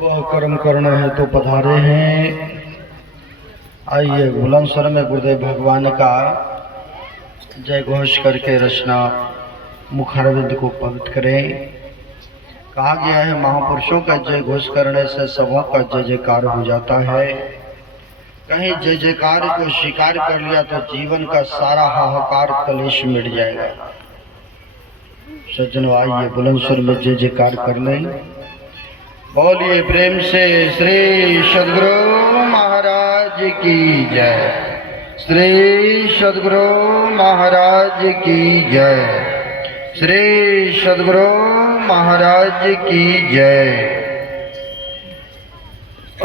वह कर्म करना है तो पधारे हैं। आइए बुलंद स्वर में गुरुदेव भगवान का जय घोष करके रचना मुखारविंद को पवित्र करें। कहा गया है महापुरुषों का जय घोष करने से सबों का जय जयकार हो जाता है। कहीं जय जयकार को स्वीकार कर लिया तो जीवन का सारा हाहाकार कलेश मिट जाएगा। सज्जनों आइए बुलंद स्वर में जय जयकार कर लें। बोलिए प्रेम से श्री सद्गुरु महाराज की जय। श्री सद्गुरु महाराज की जय। श्री सद्गुरु महाराज की जय।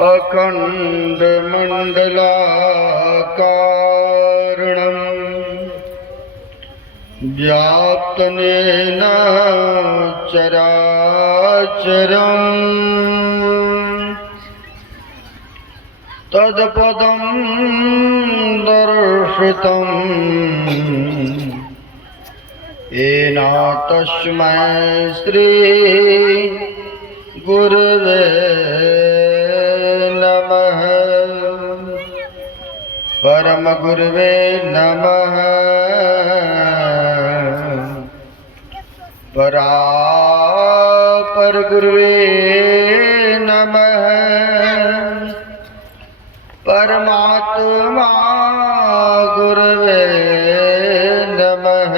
अखंड मंडलाकारणं व्याप्तनेन चराचरम् तत्पदं दर्शितं येन तस्मै श्री गुरुवे नमः। परम गुरुवे नमः। परापर गुरुवे नमः। परमात्मा गुरुवे नमः।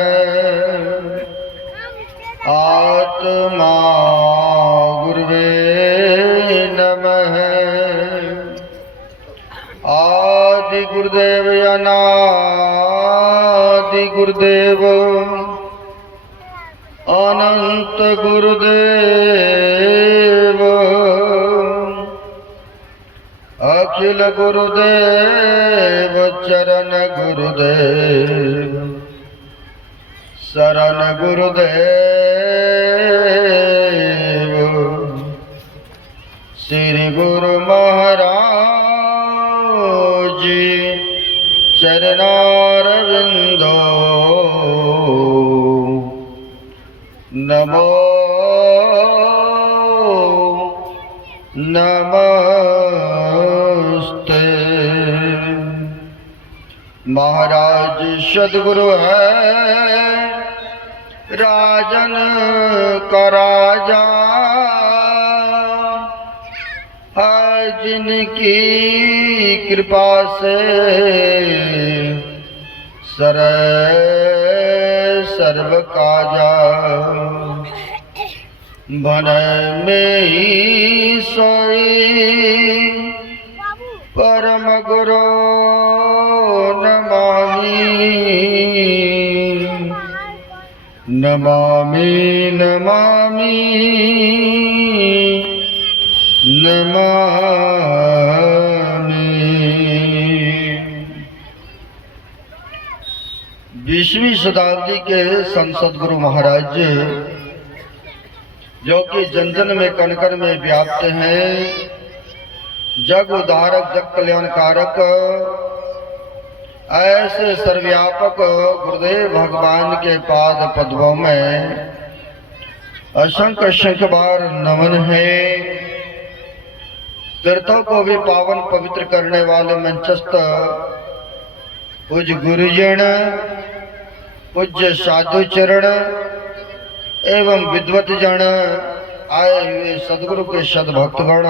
आत्मा गुरुवे नमः। आदि गुरुदेव अनादि गुरुदेव अनंत गुरुदेव अखिल गुरुदेव चरण गुरुदेव शरण गुरुदेव श्री गुरु महाराज चरणारविंदो नमो नमस्ते। महाराज सद्गुरु है राजन का राजा है जिनकी कृपा से सर्व काजा भन में ही सोई परम गुरु नमामि नमामि नमामि नमामि। 20वीं शताब्दी के संत सद्गुरु महाराज जो कि जन जन में कण कण में व्याप्त हैं, जग उद्धारक जग कल्याणकारक ऐसे सर्वव्यापक गुरुदेव भगवान के पाद पद्मों में असंख्य असंख्य बार नमन है। तीर्थों को भी पावन पवित्र करने वाले मंचस्थ पूज्य गुरुजन, पूज्य साधु चरण एवं विद्वत जन आए हुए सदगुरु के सद्भक्तगण,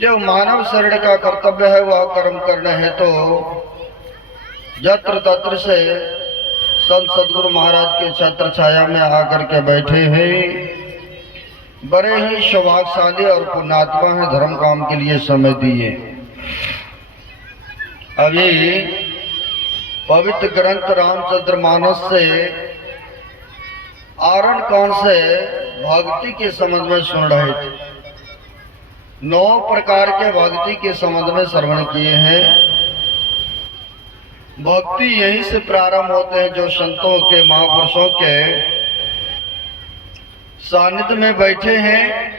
जो मानव शरीर का कर्तव्य है वह कर्म करना है तो यत्र तत्र से संत सद्गुरु महाराज के छत्र छाया में आकर के बैठे हैं। बड़े ही सौभाग्यशाली और पुण्यात्मा है, धर्म काम के लिए समय दिए। अभी पवित्र ग्रंथ रामचंद्र मानस से आरण कौन से भक्ति के संबंध में सुन रहे थे। 9 प्रकार के भक्ति के संबंध में श्रवण किए हैं। भक्ति यहीं से प्रारंभ होते हैं, जो संतों के महापुरुषों के सानिध्य में बैठे हैं,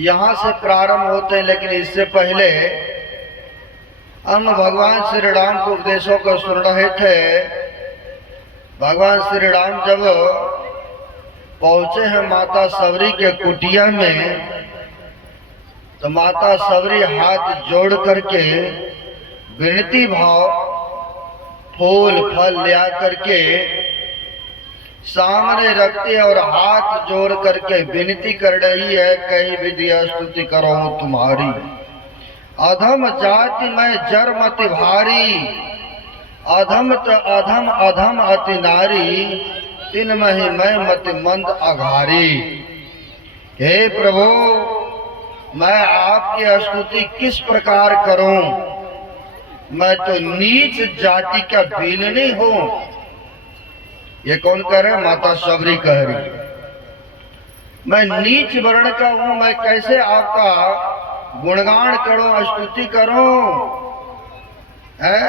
यहाँ से प्रारंभ होते हैं। लेकिन इससे पहले हम भगवान श्री राम के उपदेशों को सुन रहे थे। भगवान श्री राम जब पहुंचे हैं माता सबरी के कुटिया में, तो माता सबरी हाथ जोड़ करके विनती भाव फूल फल ले करके सामने रखते और हाथ जोड़ करके विनती कर रही है, कई विधिया स्तुति करो तुम्हारी, अधम जाति में जर मत भारी, अधम त अधम अधम अति नारी, तिन मही मैं मत मंद अघारी। हे प्रभु, मैं आपकी स्तुति किस प्रकार करूं? मैं तो नीच जाति का बीननी हूं। ये कौन कह रहा है? माता सबरी कह रही। मैं नीच वर्ण का हूं, मैं कैसे आपका गुणगान करूं, स्तुति करूं? है?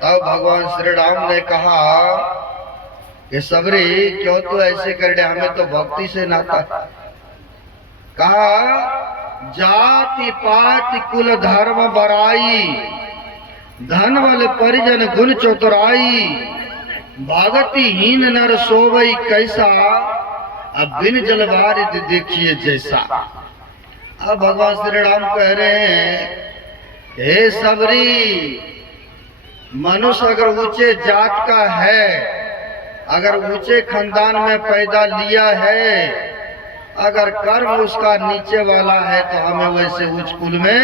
तब भगवान श्री राम ने कहा कि सबरी, क्यों तू ऐसे कर रहे? हमें तो भक्ति से नाता है। कहा, जाति पाति कुल धर्म बराई, धन बल परिजन गुण चतुराई, भागति हीन नर सोवई कैसा, अब बिन जलवारिद देखिए जैसा। अब भगवान श्री राम कह रहे हैं, हे सबरी, मनुष्य अगर ऊंचे जात का है, अगर ऊंचे खानदान में पैदा लिया है, अगर कर्म उसका नीचे वाला है, तो हमें वैसे उच्च कुल में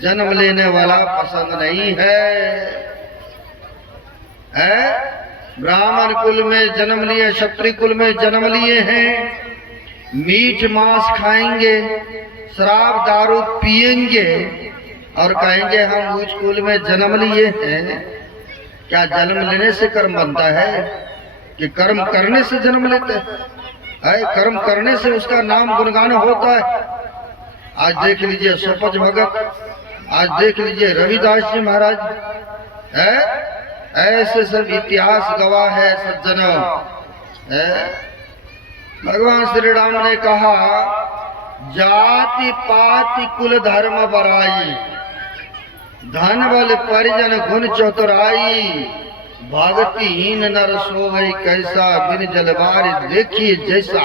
जन्म लेने वाला पसंद नहीं है। ब्राह्मण कुल में जन्म लिए, क्षत्रिय कुल में जन्म लिए हैं, मीठ मांस खाएंगे, शराब दारू पिएंगे और कहेंगे हम उच्च कुल में जन्म लिए हैं। क्या जन्म लेने से कर्म बनता है कि कर्म करने से जन्म लेते हैं? कर्म करने से उसका नाम गुणगान होता है। आज देख लीजिए सोपच भगत, आज देख लीजिए रविदास जी महाराज, है ऐसे सब इतिहास गवाह है सज्जनों। भगवान श्री राम ने कहा, जाति पाति कुल धर्म बराई, धन बल परिजन गुण चतुराई, भागति हीन नर सोवई कैसा, बिन जलवार देखिए जैसा।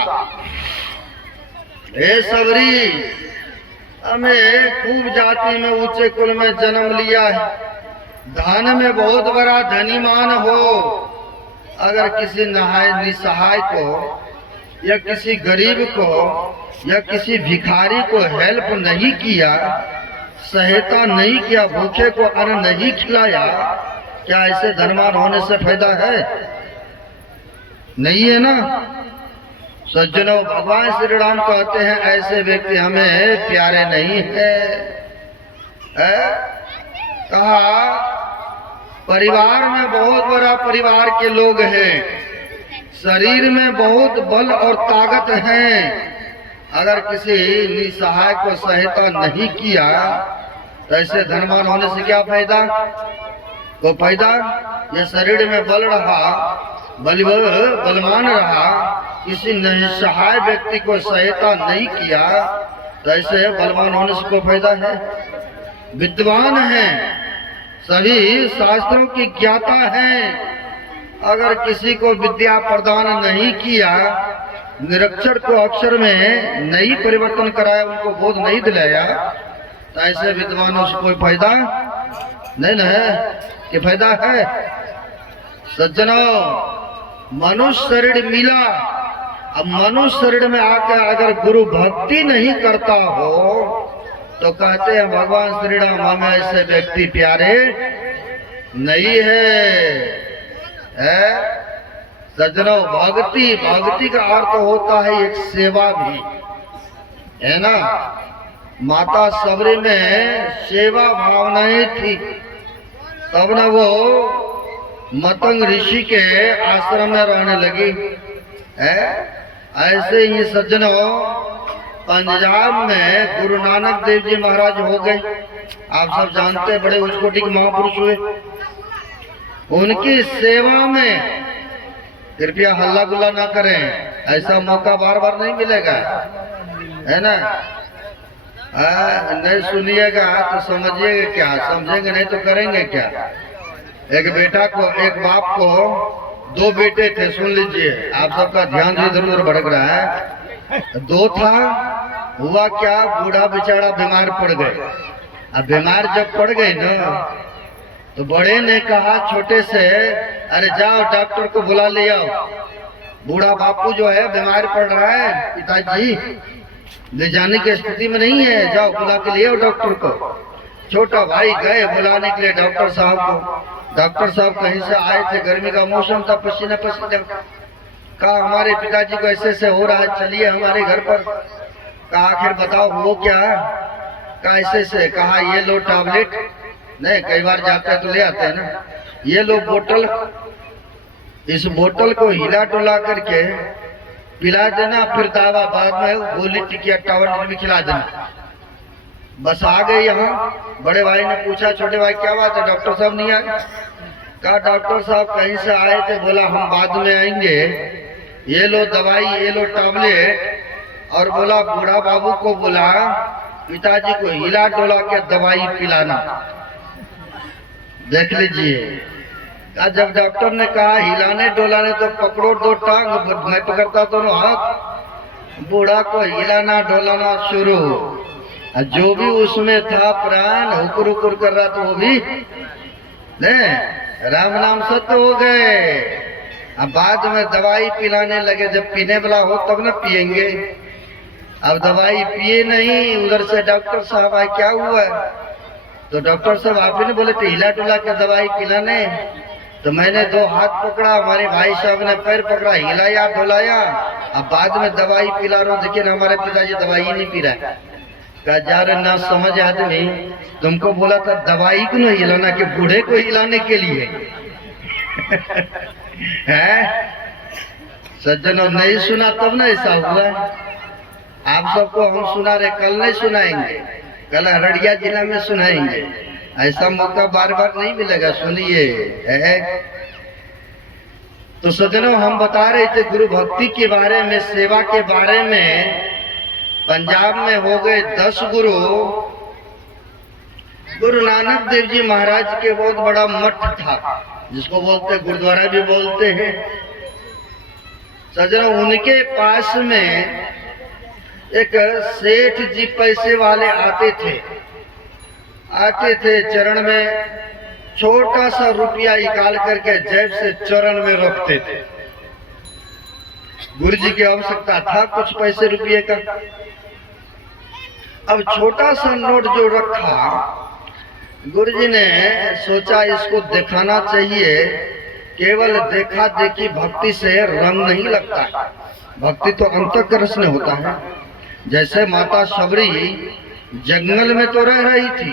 हे सबरी, हमें खूब जाति में ऊंचे कुल में जन्म लिया है, धन में बहुत बड़ा धनीमान हो, अगर किसी निसहाय को या किसी गरीब को या किसी भिखारी को हेल्प नहीं किया, सहायता नहीं किया, भूखे को अन्न नहीं खिलाया, क्या ऐसे धनवान होने से फायदा है? नहीं है ना सज्जनों। भगवान श्री राम कहते हैं ऐसे व्यक्ति हमें प्यारे नहीं है। कहा, परिवार में बहुत बड़ा परिवार के लोग हैं, शरीर में बहुत बल और ताकत है, अगर किसी निसहाय को सहायता नहीं किया तो ऐसे धनवान होने से क्या फायदा? को फायदा? या शरीर में बल रहा, बलवान रहा, किसी निसहाय व्यक्ति को सहायता नहीं किया तो ऐसे बलवान होने से कोई फायदा है? विद्वान हैं, सभी शास्त्रों की ज्ञाता हैं, अगर किसी को विद्या प्रदान नहीं किया, निरक्षर को अक्षर में नहीं परिवर्तन कराया, उनको बोध नहीं दिलाया, तो ऐसे विद्वानों से कोई फायदा नहीं न है कि फायदा है? सज्जनों, मनुष्य शरीर मिला, अब मनुष्य शरीर में आकर अगर गुरु भक्ति नहीं करता हो तो कहते हैं भगवान श्री राम हमें ऐसे व्यक्ति प्यारे नहीं है। सज्जनों, भक्ति का अर्थ होता है एक सेवा भी, है ना। माता सबरी में सेवा भावनाएं थी, तब न वो मतंग ऋषि के आश्रम में रहने लगी। ऐसे ही सज्जनों, पंजाब में गुरु नानक देव जी महाराज हो गए, आप सब जानते हैं, बड़े उच्च कोटि के महापुरुष हुए। उनकी सेवा में कृपया हल्ला गुल्ला ना करें, ऐसा मौका बार बार नहीं मिलेगा, है ना। नहीं सुनिएगा तो समझिएगा क्या, समझेंगे नहीं तो करेंगे क्या। एक बेटा को, एक बाप को दो बेटे थे, सुन लीजिए, आप सबका ध्यान इधर उधर भटक रहा है। दो था हुआ क्या, बूढ़ा बेचारा बीमार पड़ गए। अब बीमार जब पड़ गए ना, तो बड़े ने कहा छोटे से, अरे जाओ डॉक्टर को बुला ले आओ, बूढ़ा बापू जो है बीमार पड़ रहा है, पिताजी ले जाने की स्थिति में नहीं है, जाओ बुला के ले आओ डॉक्टर को। छोटा भाई गए बुलाने के लिए डॉक्टर साहब को। डॉक्टर साहब कहीं से आए थे, गर्मी का मौसम था, पसीना पसीना। कहा हमारे पिताजी को ऐसे ऐसे हो रहा है, चलिए हमारे घर पर। कहा आखिर बताओ वो क्या? कहा ऐसे से। कहा ये लो टैबलेट, नहीं कई बार जाते हैं तो ले आते हैं ना, ये लो बोतल, इस बोतल को हिला डुला करके पिला देना, फिर दवा बाद में गोली टिकिया टावर भी खिला देना। बस आ गए यहाँ। बड़े भाई ने पूछा छोटे भाई क्या बात है, डॉक्टर साहब नहीं आए? कहा डॉक्टर साहब कहीं से आए थे, बोला हम बाद में आएंगे, ये लो दवाई, ये लो टैबलेट, और बोला बूढ़ा बाबू को बोला पिताजी को हिला डोला के दवाई पिलाना। देख लीजिए। जब डॉक्टर ने कहा हिलाने डोलाने तो पकड़ो दो टांग, मैं पकड़ता दोनों हाथ। बूढ़ा को हिलाना डोलाना शुरू, जो भी उसमें था प्राण हुकुर हुकुर कर रहा था वो भी नहीं, राम नाम सत्य हो गए। अब बाद में दवाई पिलाने लगे, जब पीने वाला हो तब ना पिएंगे। अब दवाई पिए नहीं, उधर से डॉक्टर साहब आए, क्या हुआ? तो डॉक्टर साहब आप ही ने बोले थे हिला डुला के दवाई पिलाने, तो मैंने दो हाथ पकड़ा, हमारे भाई साहब ने पैर पकड़ा, हिलाया डुलाया, अब बाद में दवाई पिला रहा हूँ, लेकिन हमारे पिताजी दवाई ही नहीं पी रहा है। कहा जा रहे ना समझ आदमी, तुमको बोला था दवाई को नहीं हिलाना, कि बूढ़े को हिलाने के लिए है। सज्जनों नहीं सुना तब ना ऐसा हुआ। आप सबको हम सुना रहे, कल नहीं सुनाएंगे, कल अररिया जिला में सुनाएंगे। ऐसा मौका बार बार नहीं मिलेगा, सुनिए है। तो सज्जनों हम बता रहे थे गुरु भक्ति के बारे में, सेवा के बारे में। पंजाब में हो गए 10 गुरु। गुरु नानक देव जी महाराज के बहुत बड़ा मठ था, जिसको बोलते गुरुद्वारा भी बोलते हैं। सज्जनों उनके पास में एक सेठ जी पैसे वाले आते थे, चरण में छोटा सा रुपया निकाल करके जेब से चरण में रखते थे। गुरु जी की आवश्यकता था कुछ पैसे रुपये का। अब छोटा सा नोट जो रखा, गुरु जी ने सोचा इसको दिखाना चाहिए। केवल देखा देखी भक्ति से रंग नहीं लगता है, भक्ति तो अंतःकरण से होता है। जैसे माता शबरी जंगल में तो रह रही थी,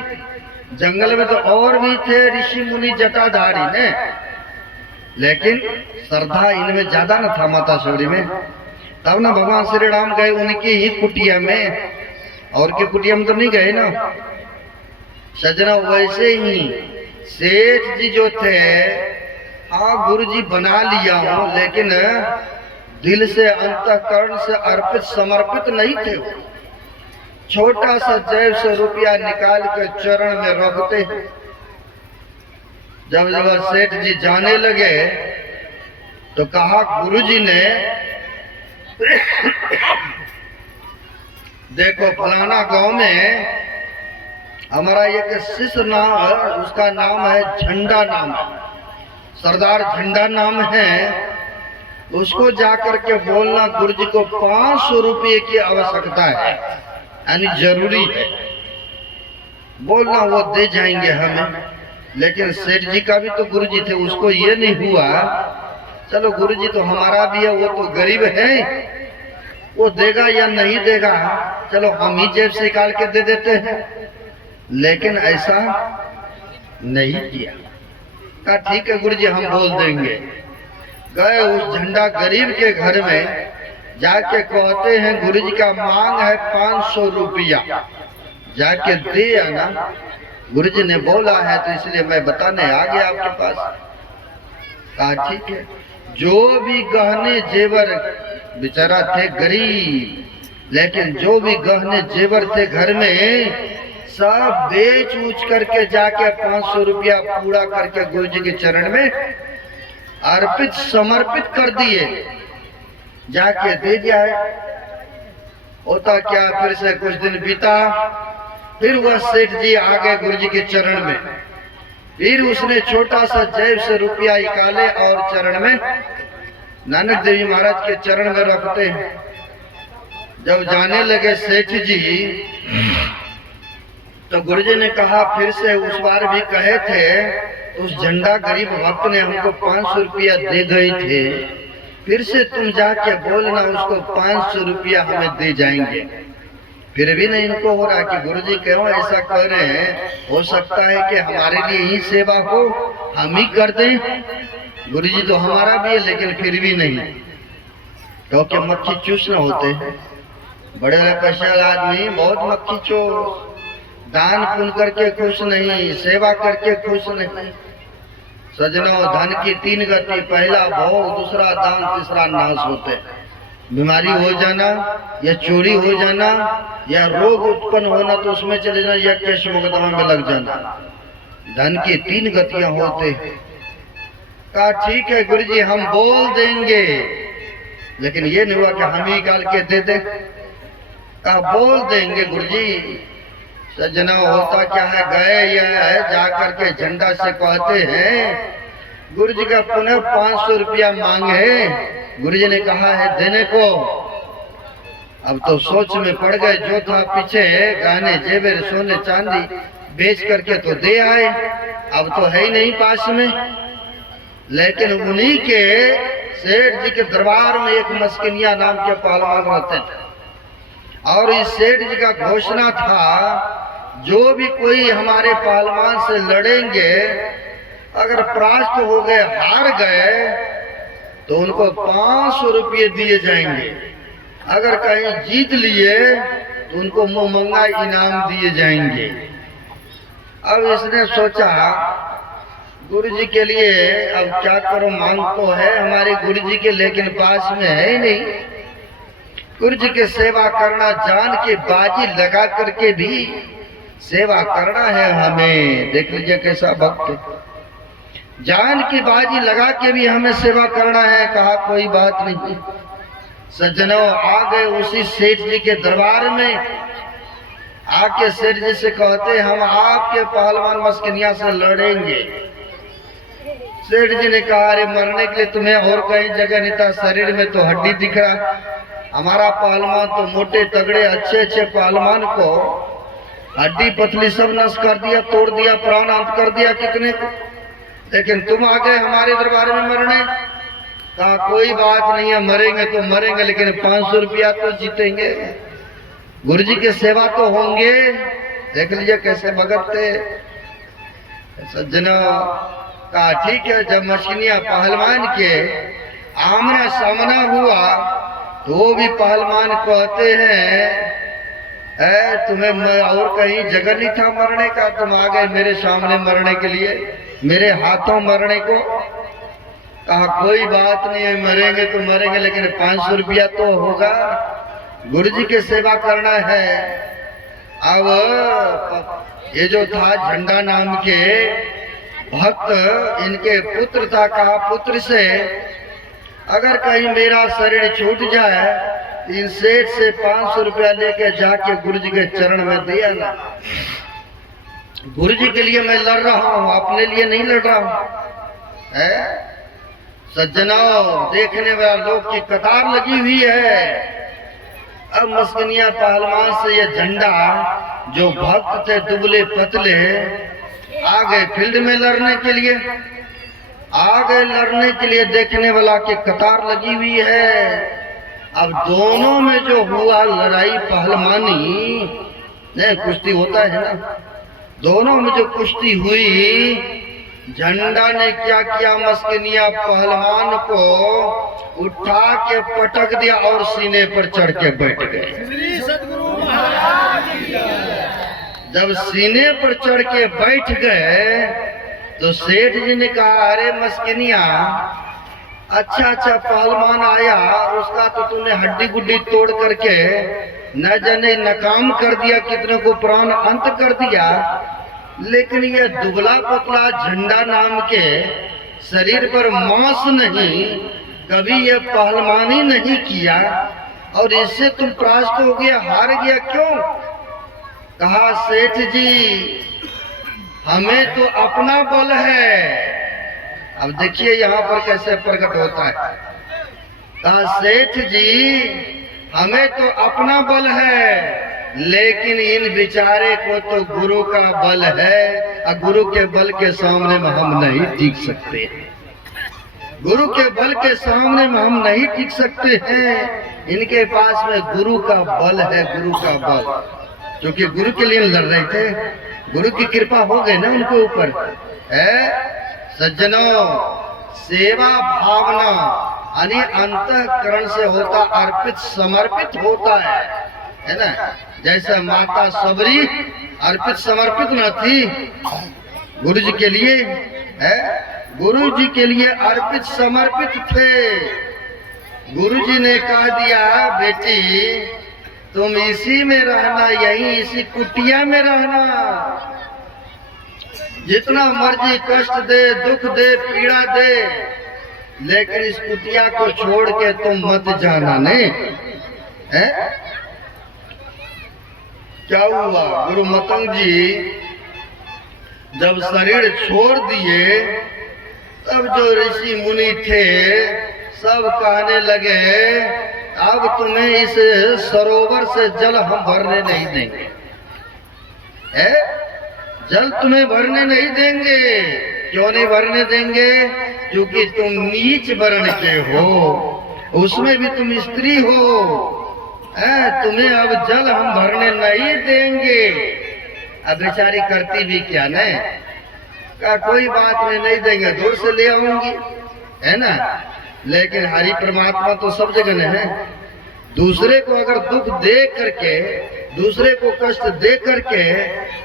जंगल में तो और भी थे ऋषि मुनि जटाधारी ने, लेकिन श्रद्धा इनमें ज्यादा न था माता शबरी में। तब ना भगवान श्री राम गए उनकी ही कुटिया में, और की कुटिया में तो नहीं गए ना। सजना वैसे ही सेठ जी जो थे, हाँ गुरु जी बना लिया हूं, लेकिन दिल से अंतःकरण से अर्पित समर्पित नहीं थे। छोटा सा जेब से रुपया निकाल कर चरण में रखते। जब सेठ जी जाने लगे तो कहा गुरुजी ने देखो फलाना गांव में हमारा एक शिष्य नाम है, उसका नाम है झंडा, नाम सरदार झंडा नाम है, उसको जाकर के बोलना गुरुजी को 500 रुपये की आवश्यकता है, यानी जरूरी है, बोलना वो दे जाएंगे हमें। लेकिन सेठ जी का भी तो गुरुजी थे, उसको ये नहीं हुआ चलो गुरुजी तो हमारा भी है, वो तो गरीब है, वो देगा या नहीं देगा, चलो हम ही जेब से निकाल के दे देते हैं। लेकिन ऐसा नहीं किया। कहा ठीक है गुरुजी हम बोल देंगे। गए उस झंडा गरीब के घर में, जाके कहते हैं गुरुजी का मांग है 500 रुपया, जाके दे आना। गुरुजी ने बोला है तो इसलिए मैं बताने आ गया आपके पास। कहा ठीक है। जो भी गहने जेवर, बेचारा थे गरीब, लेकिन जो भी गहने जेवर थे घर में सब बेच उच करके जाके 500 रुपया पूरा करके गुरुजी के चरण में अर्पित समर्पित कर दिए, जाके दे दिया है। होता क्या, फिर से कुछ दिन बीता, फिर वह सेठ जी आ गए गुरु जी के चरण में। फिर उसने छोटा सा जेब से रुपया निकाले और चरण में, नानक देव जी महाराज के चरण में रखते हैं। जब जाने लगे सेठ जी, तो गुरु जी ने कहा, फिर से उस बार भी कहे थे, उस झंडा गरीब भक्त ने हमको 500 रुपया दे गए थे, फिर से तुम जाके बोलना उसको 500 रुपया हमें दे जाएंगे। फिर भी नहीं इनको हो रहा कि गुरु जी क्यों ऐसा कह रहे हैं, हो सकता है कि हमारे लिए ही सेवा हो, हम ही कर दें। गुरु जी तो हमारा भी है, लेकिन फिर भी नहीं, क्योंकि मक्खी चूस न होते। बड़े पैसे आदमी बहुत मक्खी चूस, दान पुण्य करके खुश नहीं, सेवा करके खुश नहीं। सजनों, धन की 3 गति, पहला भोग, दूसरा दान, तीसरा नाश होते। बीमारी हो जाना, या चोरी हो जाना, या रोग उत्पन्न होना तो उसमें चले जाना, या केस मुकदमा में लग जाना। धन की 3 गतियां होते। कहा ठीक है गुरु जी हम बोल देंगे, लेकिन ये नहीं हुआ कि हम ही निकाल के दे दे। कहा बोल देंगे गुरु जी। सज्जना, होता क्या है, गए यह है जाकर के झंडा से कहते हैं गुरु जी का पुनः 500 रुपया मांगे। गुरु जी ने कहा है देने को। अब तो सोच में पड़ गए, जो था पीछे गहने जेवर सोने चांदी बेच करके तो दे आए, अब तो है ही नहीं पास में। लेकिन उन्हीं के सेठ जी के दरबार में एक मस्किनिया नाम के पहलवान रहते थे, और इस सेठ जी का घोषणा था जो भी कोई हमारे पहलवान से लड़ेंगे, अगर परास्त हो गए, हार गए, तो उनको 500 रुपये दिए जाएंगे। अगर कहीं जीत लिए तो उनको मुंह मंगा इनाम दिए जाएंगे। अब इसने सोचा गुरु जी के लिए अब क्या करो, मांग तो है हमारे गुरु जी के, लेकिन पास में है ही नहीं। गुरु जी की सेवा करना, जान के बाजी लगा करके भी सेवा करना है हमें। देख लीजिए कैसा भक्त, जान की बाजी लगा के भी हमें सेवा करना है। कहा कोई बात नहीं। सज्जनों, आ गए उसी सेठ जी के दरबार में। आके सेठ जी से कहते हम आपके पहलवान मस्किनिया से लड़ेंगे। सेठ जी ने कहा अरे मरने के लिए तुम्हें और कहीं जगह नहीं था, शरीर में तो हड्डी दिख रहा। हमारा पहलवान तो मोटे तगड़े अच्छे अच्छे पहलवान को हड्डी पतली सब नष्ट कर दिया, तोड़ दिया, प्राण अंत कर दिया कितने को, लेकिन तुम आ गए हमारे दरबार में मरने। कहा कोई बात नहीं है, मरेंगे तो मरेंगे, लेकिन 500 रुपया तो जीतेंगे, गुरु जी की सेवा तो होंगे। देख लीजिए कैसे भगत थे सज्जना। कहा ठीक है। जब मछलियां पहलवान के आमना सामना हुआ तो वो भी पहलवान कहते हैं तुम्हें और कहीं जगह नहीं था मरने का, तुम आ गए मेरे सामने मरने के लिए, मेरे हाथों मरने को। कहा कोई बात नहीं है, मरेंगे तो मरेंगे, लेकिन 500 रुपया तो होगा, गुरु जी की सेवा करना है। अब ये जो था झंडा नाम के भक्त, इनके पुत्र था। कहा पुत्र से अगर कहीं मेरा शरीर छूट जाए, इन सेठ से 500 रुपया लेके जाके गुरु जी के चरण में दिया ना। गुरु जी के लिए मैं लड़ रहा हूँ, अपने लिए नहीं लड़ रहा हूँ। सज्जनों, देखने वाले लोग की कतार लगी हुई है। अब मस्कनिया पहलवान से ये झंडा, जो भक्त थे दुबले पतले, आ गए फील्ड में लड़ने के लिए, आ गए लड़ने के लिए। देखने वाला की कतार लगी हुई है। अब दोनों में जो हुआ लड़ाई पहलवानी, नहीं कुश्ती होता है ना, दोनों में जो कुश्ती हुई, झंडा ने क्या किया, मस्किनिया पहलवान को उठा के पटक दिया और सीने पर चढ़ के बैठ गए। जब सीने पर चढ़ के बैठ गए तो सेठ जी ने कहा अरे मस्किनिया, अच्छा पहलवान आया, उसका तो तूने हड्डी गुड्डी तोड़ करके न जाने नकाम कर दिया, कितने को प्राण अंत कर दिया, लेकिन ये दुबला पतला झंडा नाम के शरीर पर मांस नहीं, कभी ये पहलवानी नहीं किया, और इससे तुम परास्त हो गया, हार गया, क्यों? कहा सेठ जी हमें तो अपना बल है। अब देखिए यहाँ पर कैसे प्रकट होता है। कहा सेठ जी हमें तो अपना बल है, लेकिन इन बेचारे को तो गुरु का बल है, और गुरु के बल के सामने में हम नहीं टिक सकते हैं। गुरु के बल के सामने में हम नहीं टिक सकते हैं। इनके पास में गुरु का बल है, गुरु का बल, क्योंकि गुरु के लिए लड़ रहे थे। गुरु की कृपा हो गई ना उनके ऊपर। है सज्जनों, सेवा भावना यानी अंतःकरण से होता, अर्पित समर्पित होता है ना। जैसे माता सबरी अर्पित समर्पित न थी गुरु जी के लिए, है गुरु जी के लिए अर्पित समर्पित थे। गुरु जी ने कह दिया बेटी तुम इसी में रहना, यहीं इसी कुटिया में रहना, जितना मर्जी कष्ट दे, दुख दे, पीड़ा दे, लेकिन इस कुटिया को छोड़ के तुम मत जाना। नहीं है? क्या हुआ? गुरु मतंग जी जब शरीर छोड़ दिए तब जो ऋषि मुनि थे सब कहने लगे अब तुम्हें इस सरोवर से जल हम भरने नहीं देंगे। है? जल तुम्हें भरने नहीं देंगे। क्यों नहीं भरने देंगे? क्योंकि तुम नीच वर्ण के हो, उसमें भी तुम स्त्री हो, तुम्हें अब जल हम भरने नहीं देंगे। अब बेचारी करती भी क्या न, का कोई बात नहीं देंगे, दूर से ले आऊंगी, है ना। लेकिन हरि परमात्मा तो सब जगह है। दूसरे को अगर दुख दे करके, दूसरे को कष्ट दे करके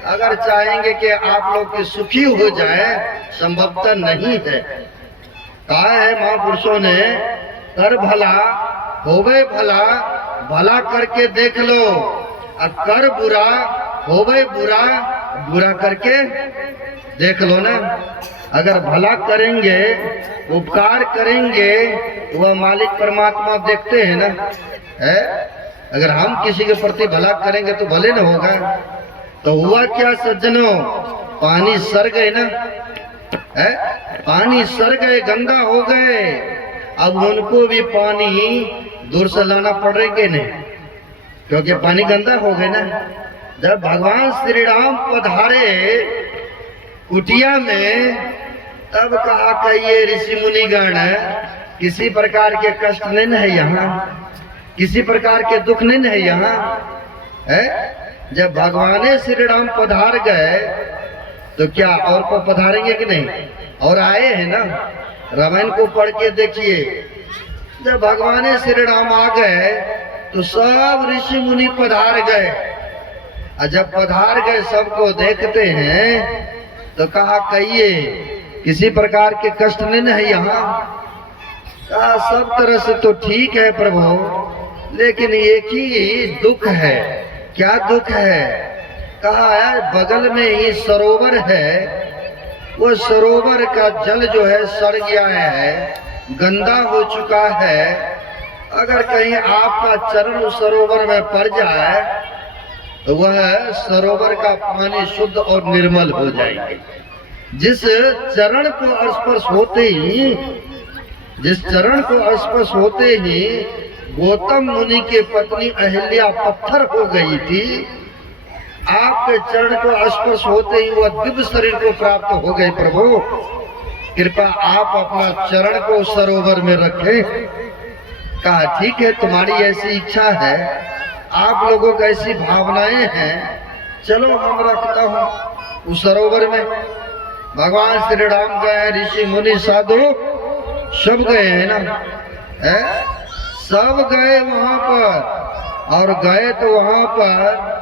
अगर चाहेंगे कि आप लोग के सुखी हो जाए, संभवतः नहीं है। कहा है महापुरुषों ने, कर भला होवे भला, भला करके देख लो, और कर बुरा होवे बुरा, बुरा करके देख लो ना। अगर भला करेंगे, उपकार करेंगे, वह मालिक परमात्मा देखते हैं ना। है? अगर हम किसी के प्रति भला करेंगे तो भले न होगा। तो हुआ क्या सज्जनों, पानी सर गए ना। है? पानी सर गए, गंदा हो गए। अब उनको भी पानी दूर से लाना पड़ेगा नहीं, क्योंकि पानी गंदा हो गया ना। जब भगवान श्री राम पधारे कुटिया में, तब कहा कि ये ऋषि मुनिगण किसी प्रकार के कष्ट नहीं है यहाँ, किसी प्रकार के दुख नहीं है यहाँ। है? जब भगवान श्री राम पधार गए तो क्या और को पधारेंगे कि नहीं? और आए हैं ना। रामायण को पढ़ के देखिए, जब भगवान श्री राम आ गए तो सब ऋषि मुनि पधार गए, और जब पधार गए सबको देखते हैं तो कहा कहिए किसी प्रकार के कष्ट नहीं है यहाँ? कहा सब तरह से तो ठीक है प्रभु, लेकिन एक ही दुख है। क्या दुख है? कहा है बगल में ही सरोवर है, वो सरोवर का जल जो है सड़ गया है, गंदा हो चुका है। अगर कहीं आपका चरण उस सरोवर में पड़ जाए तो वह सरोवर का पानी शुद्ध और निर्मल हो जाएंगे। जिस चरण को स्पर्श होते ही, जिस चरण को स्पर्श होते ही गौतम मुनि की पत्नी अहिल्या पत्थर हो गई थी, आपके चरण को स्पर्श होते ही वह दिव्य शरीर को प्राप्त हो गए। प्रभु कृपा आप अपना चरण को सरोवर में रखें। कहा ठीक है, तुम्हारी ऐसी इच्छा है, आप लोगों की ऐसी भावनाएं हैं, चलो हम रखता हूँ उस सरोवर में। भगवान श्री राम गए, ऋषि मुनि साधु सब गए हैं ना। है? सब गए वहां पर, और गए तो वहां पर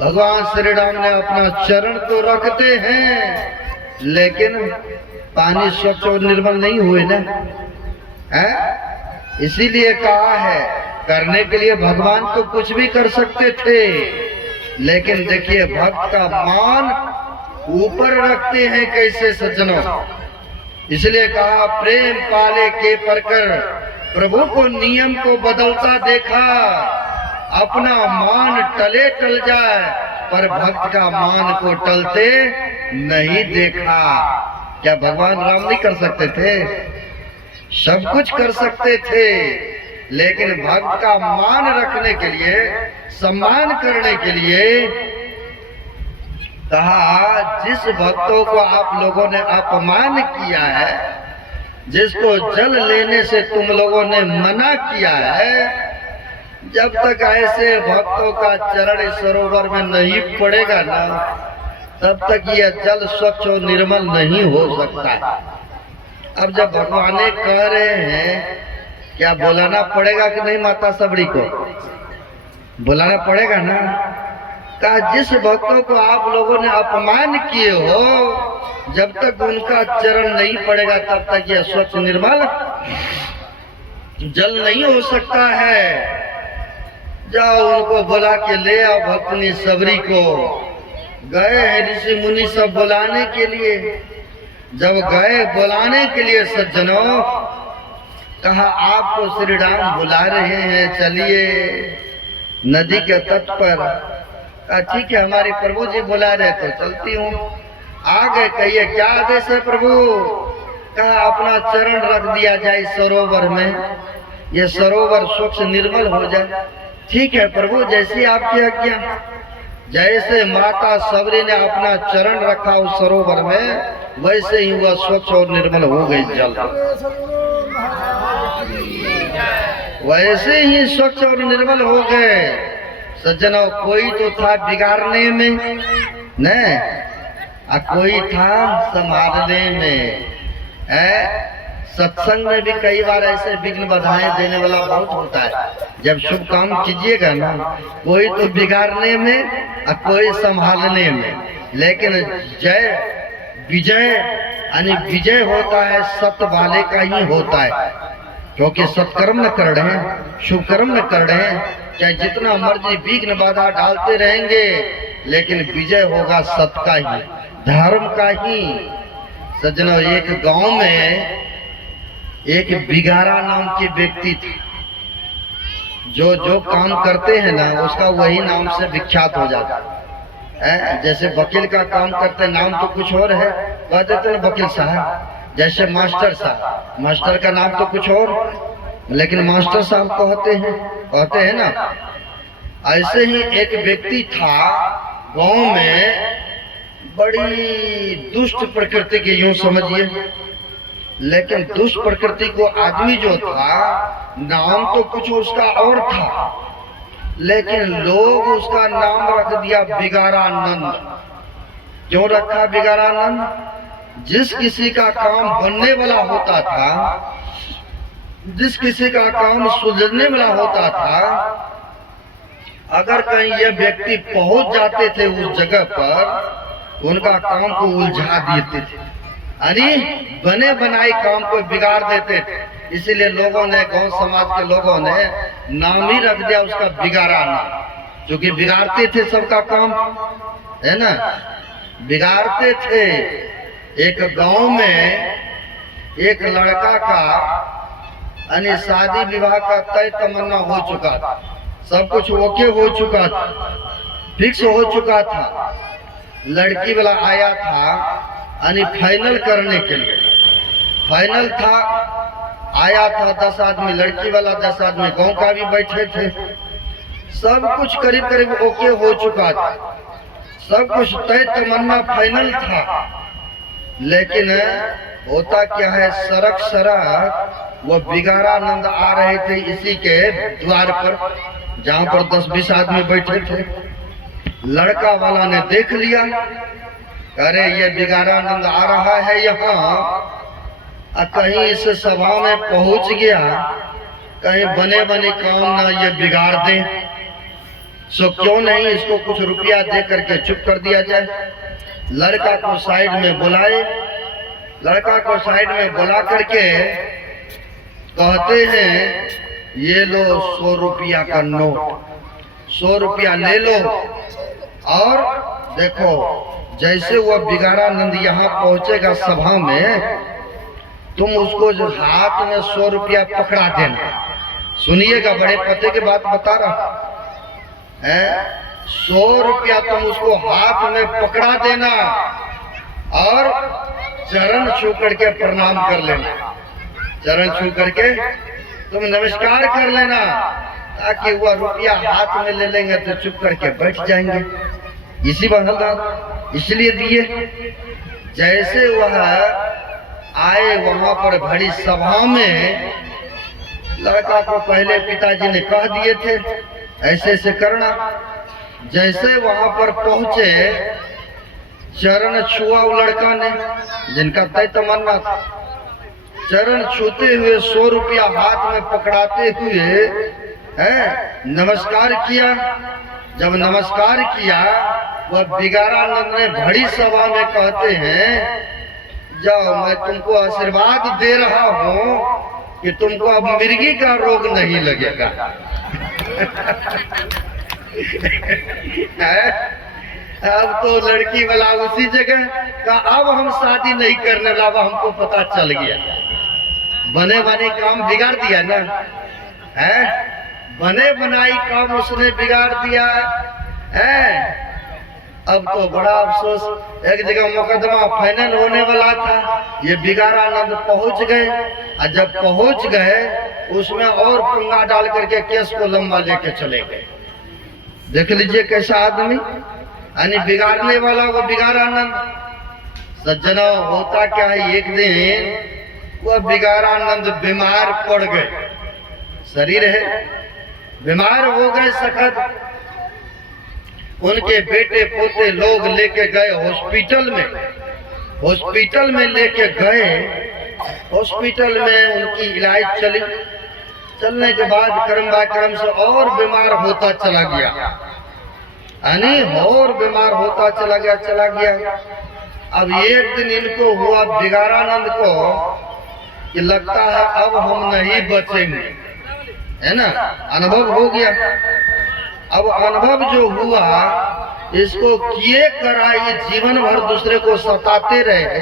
भगवान श्री राम ने अपना चरण तो रखते हैं, लेकिन पानी स्वच्छ और निर्मल नहीं हुए ना। है? इसीलिए कहा है करने के लिए भगवान तो कुछ भी कर सकते थे, लेकिन देखिए भक्त का मान ऊपर रखते हैं कैसे सज्जनों। इसलिए कहा प्रेम पाले के परकर प्रभु को नियम को बदलता देखा, अपना मान टले टल जाए, पर भक्त का मान को टलते नहीं देखा। क्या भगवान राम नहीं कर सकते थे? सब कुछ कर सकते थे, लेकिन भक्त का मान रखने के लिए, सम्मान करने के लिए कहा, जिस भक्तों को आप लोगों ने अपमान किया है, जिसको जल लेने से तुम लोगों ने मना किया है, जब तक ऐसे भक्तों का चरण सरोवर में नहीं पड़ेगा ना, तब तक यह जल स्वच्छ और निर्मल नहीं हो सकता। अब जब भगवान कह रहे हैं, क्या बुलाना पड़ेगा कि नहीं? माता सबरी को बुलाना पड़ेगा ना। कहा, जिस भक्तों को आप लोगों ने अपमान किए हो, जब तक उनका चरण नहीं पड़ेगा, तब तक यह स्वच्छ निर्मल जल नहीं हो सकता है। जाओ उनको बुला के ले आओ। भक्तनी सबरी को गए हैं ऋषि मुनि सब बुलाने के लिए। जब गए बुलाने के लिए सज्जनों, कहा आपको श्री राम बुला रहे हैं, चलिए नदी के तट पर। ठीक है, हमारे प्रभु जी बुला रहे तो चलती हूँ। आगे कहिए क्या आदेश है प्रभु? कहा, अपना चरण रख दिया जाए सरोवर में, ये सरोवर स्वच्छ निर्मल हो जाए। ठीक है प्रभु, जैसी आपकी आज्ञा। जैसे माता सबरी ने अपना चरण रखा उस सरोवर में, वैसे ही वह स्वच्छ और निर्मल हो गई जल। वैसे ही स्वच्छ और निर्मल हो गए। सज्जनों, कोई तो था बिगाड़ने में न, कोई था संभालने में। सत्संग में भी कई बार ऐसे विघ्न बाधाएं देने वाला बहुत होता है। जब शुभ काम कीजिएगा ना, कोई तो बिगाड़ने में और कोई संभालने में, लेकिन जय विजय यानी विजय होता है सत्य वाले का ही होता है। क्योंकि सत्कर्म न कर रहे हैं, शुभ कर्म न कर रहे हैं, चाहे जितना मर्जी विघ्न बाधा डालते रहेंगे, लेकिन विजय होगा सत्य का ही, धर्म का ही। सज्जनों, एक गांव में एक बिगारा नाम के व्यक्ति थे। जो काम करते हैं ना, उसका वही नाम से विख्यात हो जाता है। जैसे वकील का काम करते, नाम तो कुछ और है, कह देते हैं वकील साहब। जैसे मास्टर साहब, मास्टर का नाम तो कुछ और, लेकिन मास्टर साहब कहते हैं ना। ऐसे ही एक व्यक्ति था गांव में, बड़ी दुष्ट प्रकृति की, यूं समझिए। लेकिन दुष्ट प्रकृति को आदमी जो था, नाम तो कुछ उसका और था, लेकिन लोग उसका नाम रख दिया बिगारानंद। क्यों रखा बिगारानंद? जिस किसी का काम बनने वाला होता था, जिस किसी का काम सुलझने वाला होता था, अगर कहीं ये व्यक्ति पहुंच जाते थे उस जगह पर, उनका काम को उलझा देते थे, यानी बने बनाए काम को बिगाड़ देते थे। इसीलिए लोगों ने, गांव समाज के लोगों ने नाम ही रख दिया उसका बिगाराना, क्योंकि बिगाड़ते थे सबका काम, है ना, बिगाड़ते थे। एक गांव में एक लड़का का यानी शादी विवाह का तय तमन्ना हो चुका था, सब कुछ ओके हो चुका था, फिक्स हो चुका था। लड़की वाला आया था यानी फाइनल करने के लिए, फाइनल था, आया था 10 आदमी, लड़की वाला 10 आदमी, गांव का भी बैठे थे। सब कुछ करीब करीब ओके हो चुका था, सब कुछ तय तमन्ना फाइनल था। लेकिन होता क्या है, सड़क सड़क वो बिगारानंद आ रहे थे इसी के द्वार पर, जहाँ पर 10-20 आदमी बैठे थे। लड़का वाला ने देख लिया, अरे ये बिगारानंद आ रहा है यहाँ, कहीं इस सभा में पहुंच गया, कहीं बने बने काम ना ये बिगाड़ दे, सो क्यों नहीं इसको कुछ रुपया दे करके चुप कर दिया जाए। लड़का को साइड में बुलाए, लड़का को साइड में बुला करके कहते हैं, ये लो 100 रुपया का नोट, 100 रुपया ले लो। और देखो, जैसे वह बिगारानंद यहाँ पहुंचेगा सभा में, तुम उसको जो हाथ में 100 रुपया पकड़ा देना। सुनिएगा, बड़े पते की बात बता रहा है। 100 रुपया तुम उसको हाथ में पकड़ा देना और चरण छू करके प्रणाम कर लेना। चरण छू करके तुम नमस्कार कर लेना, ताकि वह रुपया हाथ में ले लेंगे तो चुप करके बैठ जाएंगे। इसी बहाना इसलिए दिए। जैसे वह आए वहां पर बड़ी सभा में, लड़का को पहले पिताजी ने कह दिए थे ऐसे ऐसे करना। जैसे वहां पर पहुंचे, चरण छुआ वो लड़का ने, जिनका तय तमन्ना था। चरण छूते हुए 100 रुपया हाथ में पकड़ाते हुए नमस्कार किया। जब नमस्कार किया, वह बिगारानंद ने बड़ी सभा में कहते हैं, जाओ मैं तुमको आशीर्वाद दे रहा हूं कि तुमको अब मिर्गी का रोग नहीं लगेगा। अब तो लड़की वाला उसी जगह का, अब हम शादी नहीं करने लगा, हमको पता चल गया। बने बने काम बिगाड़ दिया ना, है बने बनाई काम उसने बिगाड़ दिया है। अब तो बड़ा अफसोस, एक जगह मुकदमा फाइनल होने वाला था, ये बिगारानंद पहुंच गए, और जब पहुंच गए उसमें और पंगा डाल करके केस को लंबा लेके चले गए। देख लीजिए कैसा आदमी, यानी बिगाड़ने वाला वो बिगारानंद। सज्जनों, होता क्या है, एक दिन वह बिगारानंद बीमार पड़ गए। शरीर है बीमार हो गए सखत। उनके बेटे पोते लोग लेके गए हॉस्पिटल में। हॉस्पिटल में लेके गए, हॉस्पिटल में उनकी इलाज चली। चलने के बाद क्रम बाय क्रम से और बीमार होता चला गया, यानी और बीमार होता चला गया। अब एक दिन इनको हुआ बिगारानंद को कि लगता है अब हम नहीं बचेंगे, है ना, अनुभव हो गया। अब अनुभव जो हुआ, इसको किए करा ये जीवन भर दूसरे को सताते रहे,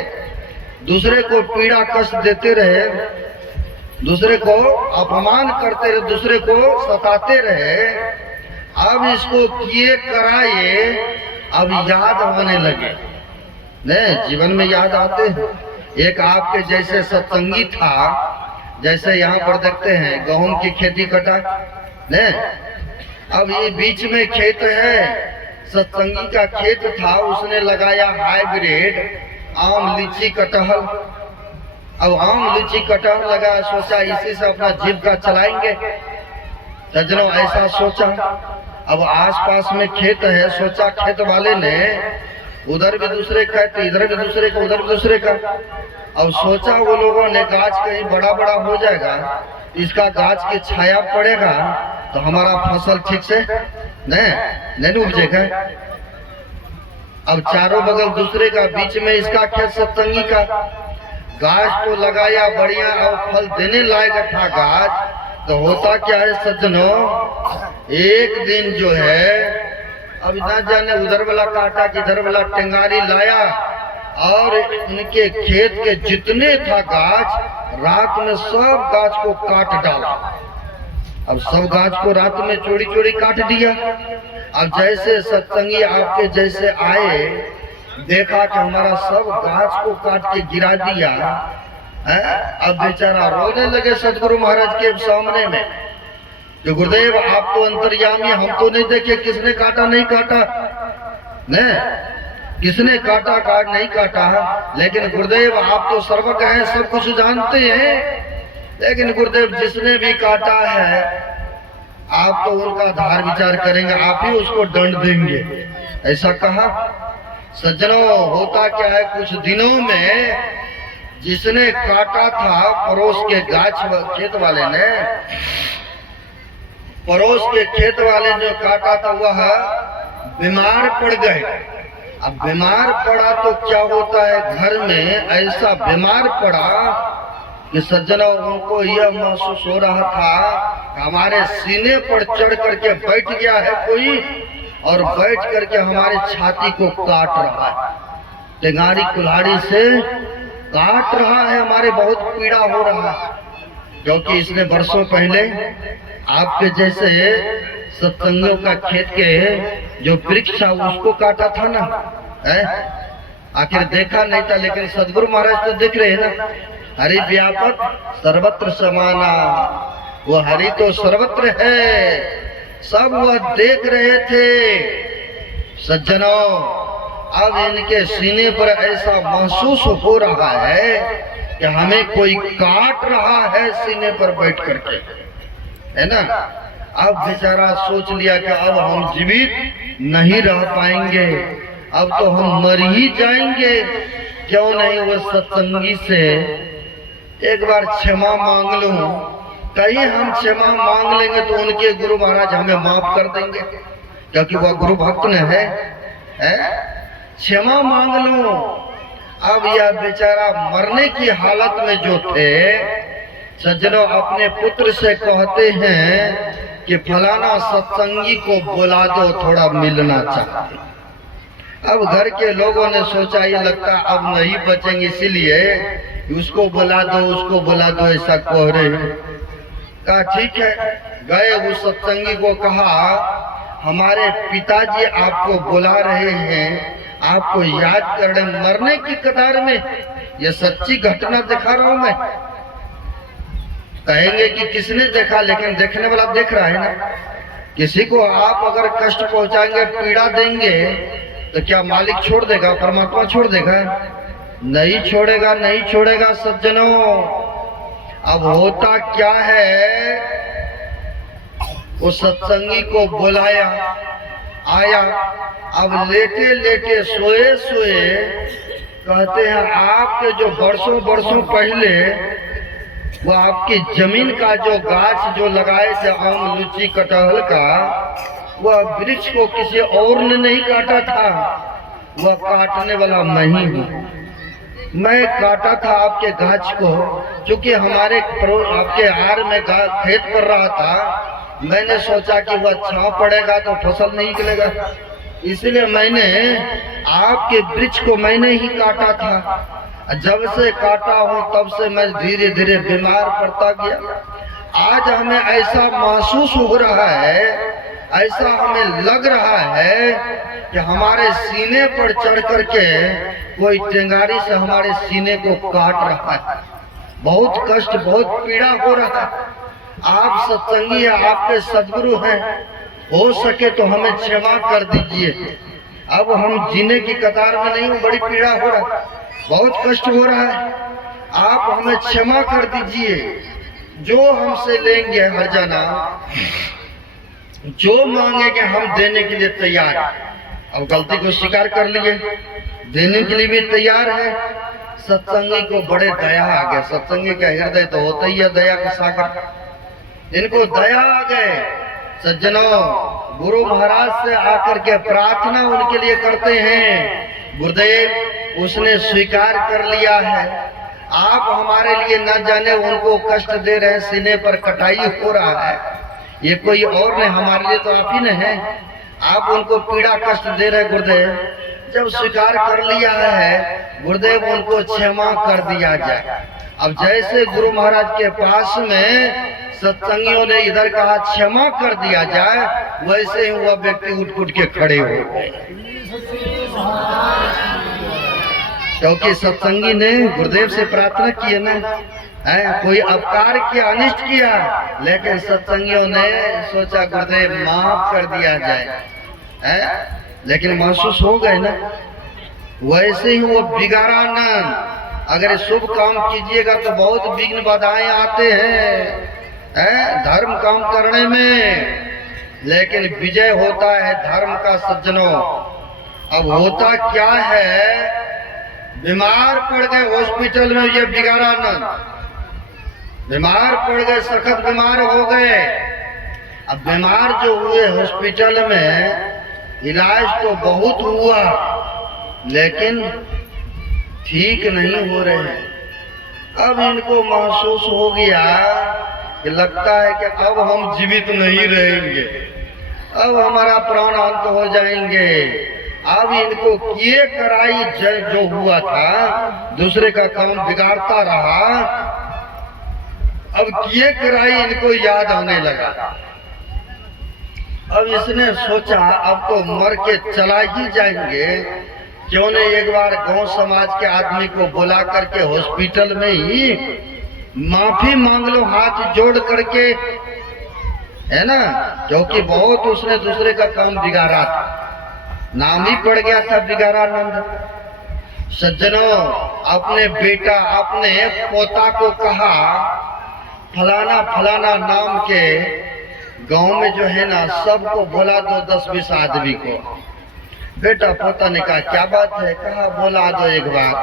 दूसरे को पीड़ा कष्ट देते रहे, दूसरे को अपमान करते रहे, दूसरे को सताते रहे। अब इसको किए कराए अब याद होने लगे। नहीं, जीवन में याद आते हैं। एक आपके जैसे सत्संगी था, जैसे यहाँ पर देखते हैं गेहूं की खेती कटा, नहीं, अब ये बीच में खेत है, सत्संगी का खेत था, उसने लगाया हाइब्रिड आम लीची कटहल। अब आम लीची कटहल लगा, सोचा इसी से अपना जीविका चलाएंगे। सज्जनों, ऐसा सोचा। अब आसपास में खेत है, सोचा खेत वाले ने उधर भी दूसरे खेत, इधर भी दूसरे का, उधर भी दूसरे का। अब सोचा वो लोगों ने गाछ कहीं बड़ा बड़ा हो जाएगा, इसका गाछ की छाया पड़ेगा तो हमारा फसल ठीक से नहीं उपजेगा। अब चारों बगल दूसरे का, बीच में इसका खेत सत्संगी का। गाछ तो लगाया बढ़िया और फल देने लायक था गाछ, तो होता क्या है सज्जनों, एक दिन जो है, अब ना जाने उधर वाला काटा कि इधर वाला टेंगारी लाया और उनके खेत के जितने था गाछ, रात में सब गाछ को काट डाला। अब सब गाछ को रात में चोरी चोरी काट दिया। अब जैसे सत्संगी आपके जैसे आए, देखा कि हमारा सब गाछ को काट के गिरा दिया है। अब बेचारा रोने लगे सदगुरु महाराज के सामने में, जो गुरुदेव आप तो अंतर्यामी, हम तो नहीं देखे किसने काटा नहीं काटा, नहीं किसने काटा काट नहीं काटा, लेकिन गुरुदेव आप तो सर्वज्ञ हैं, सब कुछ जानते हैं। लेकिन गुरुदेव जिसने भी काटा है, आप तो उनका धार विचार करेंगे, आप ही उसको दंड देंगे, ऐसा कहा। सज्जनों, होता क्या है, कुछ दिनों में जिसने काटा था पड़ोस के गाछ खेत वाले ने, पड़ोस के खेत वाले जो काटा था वह बीमार पड़ गए। अब बीमार पड़ा तो क्या होता है, घर में ऐसा बीमार पड़ा कि सज्जनों उनको यह महसूस हो रहा था हमारे सीने पर चढ़ करके बैठ गया है कोई, और बैठ करके हमारे छाती को काट रहा है, टेंगारी कुल्हाड़ी से काट रहा है, हमारे बहुत पीड़ा हो रहा है, क्योंकि इसने वर्षों पहले आपके जैसे सत्संगियों का खेत के जो वृक्ष था उसको काटा था ना, है? आखिर देखा नहीं था, लेकिन सदगुरु महाराज तो देख रहे हैं ना। हरि व्यापक सर्वत्र समाना, वो हरि तो सर्वत्र है, सब वह देख रहे थे। सज्जनों, अब इनके सीने पर ऐसा महसूस हो रहा है कि हमें कोई काट रहा है सीने पर बैठ करके, है ना। अब बेचारा सोच लिया कि अब हम जीवित नहीं रह पाएंगे, अब तो हम मर ही जाएंगे। क्यों नहीं वो सत्संगी से एक बार क्षमा मांग लूं, कहीं हम क्षमा मांग लेंगे तो उनके गुरु महाराज हमें माफ कर देंगे, क्योंकि वह गुरु भक्त ने है? क्षमा मांग लूं। अब यह बेचारा मरने की हालत में जो थे, सज्जनों अपने पुत्र से कहते हैं कि फलाना सत्संगी को बुला दो, थोड़ा मिलना चाहते। अब घर के लोगों ने सोचा ये लगता अब नहीं बचेंगे, इसीलिए उसको बुला दो, उसको बुला दो, ऐसा कह रहे। कहा ठीक है, गए उस सत्संगी को कहा हमारे पिताजी आपको बुला रहे हैं, आपको याद कर रहे, मरने की कतार में, ये सच्ची घटना दिखा रहा हूं मैं। कहेंगे कि किसने देखा, लेकिन देखने वाला देख रहा है ना। किसी को आप अगर कष्ट पहुंचाएंगे, पीड़ा देंगे, तो क्या मालिक छोड़ देगा, परमात्मा छोड़ देगा? नहीं छोड़ेगा, नहीं छोड़ेगा। सज्जनों, अब होता क्या है, वो सत्संगी को बुलाया, आया, अब लेटे लेटे सोए सोए कहते हैं आपके जो वर्षों पहले वो आपकी जमीन का जो गाछ जो लगाए थे आम, लीची, कटहल का, वह वृक्ष को किसी और ने नहीं काटा था, वह काटने वाला मैं ही हूँ। मैं काटा था आपके गाछ को, क्योंकि हमारे आपके आर में खेत कर रहा था। मैंने सोचा कि वह छांव पड़ेगा तो फसल नहीं निकलेगा, इसलिए मैंने आपके वृक्ष को मैंने ही काटा था। जब से काटा हूँ तब से मैं धीरे धीरे बीमार पड़ता गया। आज हमें ऐसा महसूस हो रहा है, ऐसा हमें लग रहा है कि हमारे सीने पर चढ़ करके कोई टेंगारी से हमारे सीने को काट रहा है। बहुत कष्ट, बहुत पीड़ा हो रहा है। आप सत्संगी हैं, आपके सदगुरु हैं, हो सके तो हमें क्षमा कर दीजिए। अब हम जीने की कतार में नहीं हूँ, बड़ी पीड़ा हो रहा है, बहुत कष्ट हो रहा है, आप हमें क्षमा कर दीजिए। जो हमसे लेंगे हर जना, जो मांगेंगे हम देने के लिए तैयार हैं। अब गलती को स्वीकार कर लिए, देने के लिए भी तैयार है। सत्संगी को बड़े दया आ गया, सत्संगी का हृदय तो होता ही है दया का सागर, इनको दया आ गए। सज्जनों, गुरु महाराज से आकर के प्रार्थना उनके लिए करते हैं, गुरुदेव उसने स्वीकार कर लिया है, आप हमारे लिए न जाने उनको कष्ट दे रहे हैं, सीने पर कटाई हो रहा है, ये कोई और नहीं, हमारे लिए तो आप ही ने हैं, आप उनको पीड़ा कष्ट दे रहे गुरुदेव। जब स्वीकार कर लिया है गुरुदेव, उनको क्षमा कर दिया जाए। अब जैसे गुरु महाराज के पास में सत्संगियों ने इधर कहा क्षमा कर दिया जाए, वैसे ही वह व्यक्ति उठ के खड़े हो गए, क्योंकि सत्संगी ने गुरुदेव से प्रार्थना की है ना, कोई अपकार किया, अनिष्ट किया, लेकिन सत्संगियों ने सोचा गुरुदेव माफ कर दिया जाए, लेकिन महसूस हो गए ना। वैसे ही वो बिगाड़ा न, अगर शुभ काम कीजिएगा तो बहुत विघ्न बाधाएं आते हैं धर्म काम करने में, लेकिन विजय होता है धर्म का। सज्जनों, अब होता क्या है, बीमार पड़ गए हॉस्पिटल में, ये बिगाड़ा न, बीमार पड़ गए, सख्त बीमार हो गए। अब बीमार जो हुए हॉस्पिटल में, इलाज तो बहुत हुआ लेकिन ठीक नहीं हो रहे हैं। अब इनको महसूस हो गया कि लगता है कि अब हम जीवित नहीं रहेंगे, अब हमारा प्राण अंत हो जाएंगे। अब इनको किए कराई जो हुआ था, दूसरे का काम बिगाड़ता रहा, अब किए कराई इनको याद आने लगा। अब इसने सोचा अब तो मर के चला ही जाएंगे, क्यों नहीं एक बार गांव समाज के आदमी को बुला करके हॉस्पिटल में ही माफी मांग लो, हाथ जोड़ करके, है ना, क्योंकि बहुत उसने दूसरे का काम बिगाड़ा था, नाम ही पड़ गया था बिगाड़ानंद। सज्जनों, अपने बेटा अपने पोता को कहा फलाना फलाना नाम के गांव में जो है ना सबको बुला दो, 10-20 आदमी को। बेटा पोता ने कहा क्या बात है, कहा बुला दो एक बार।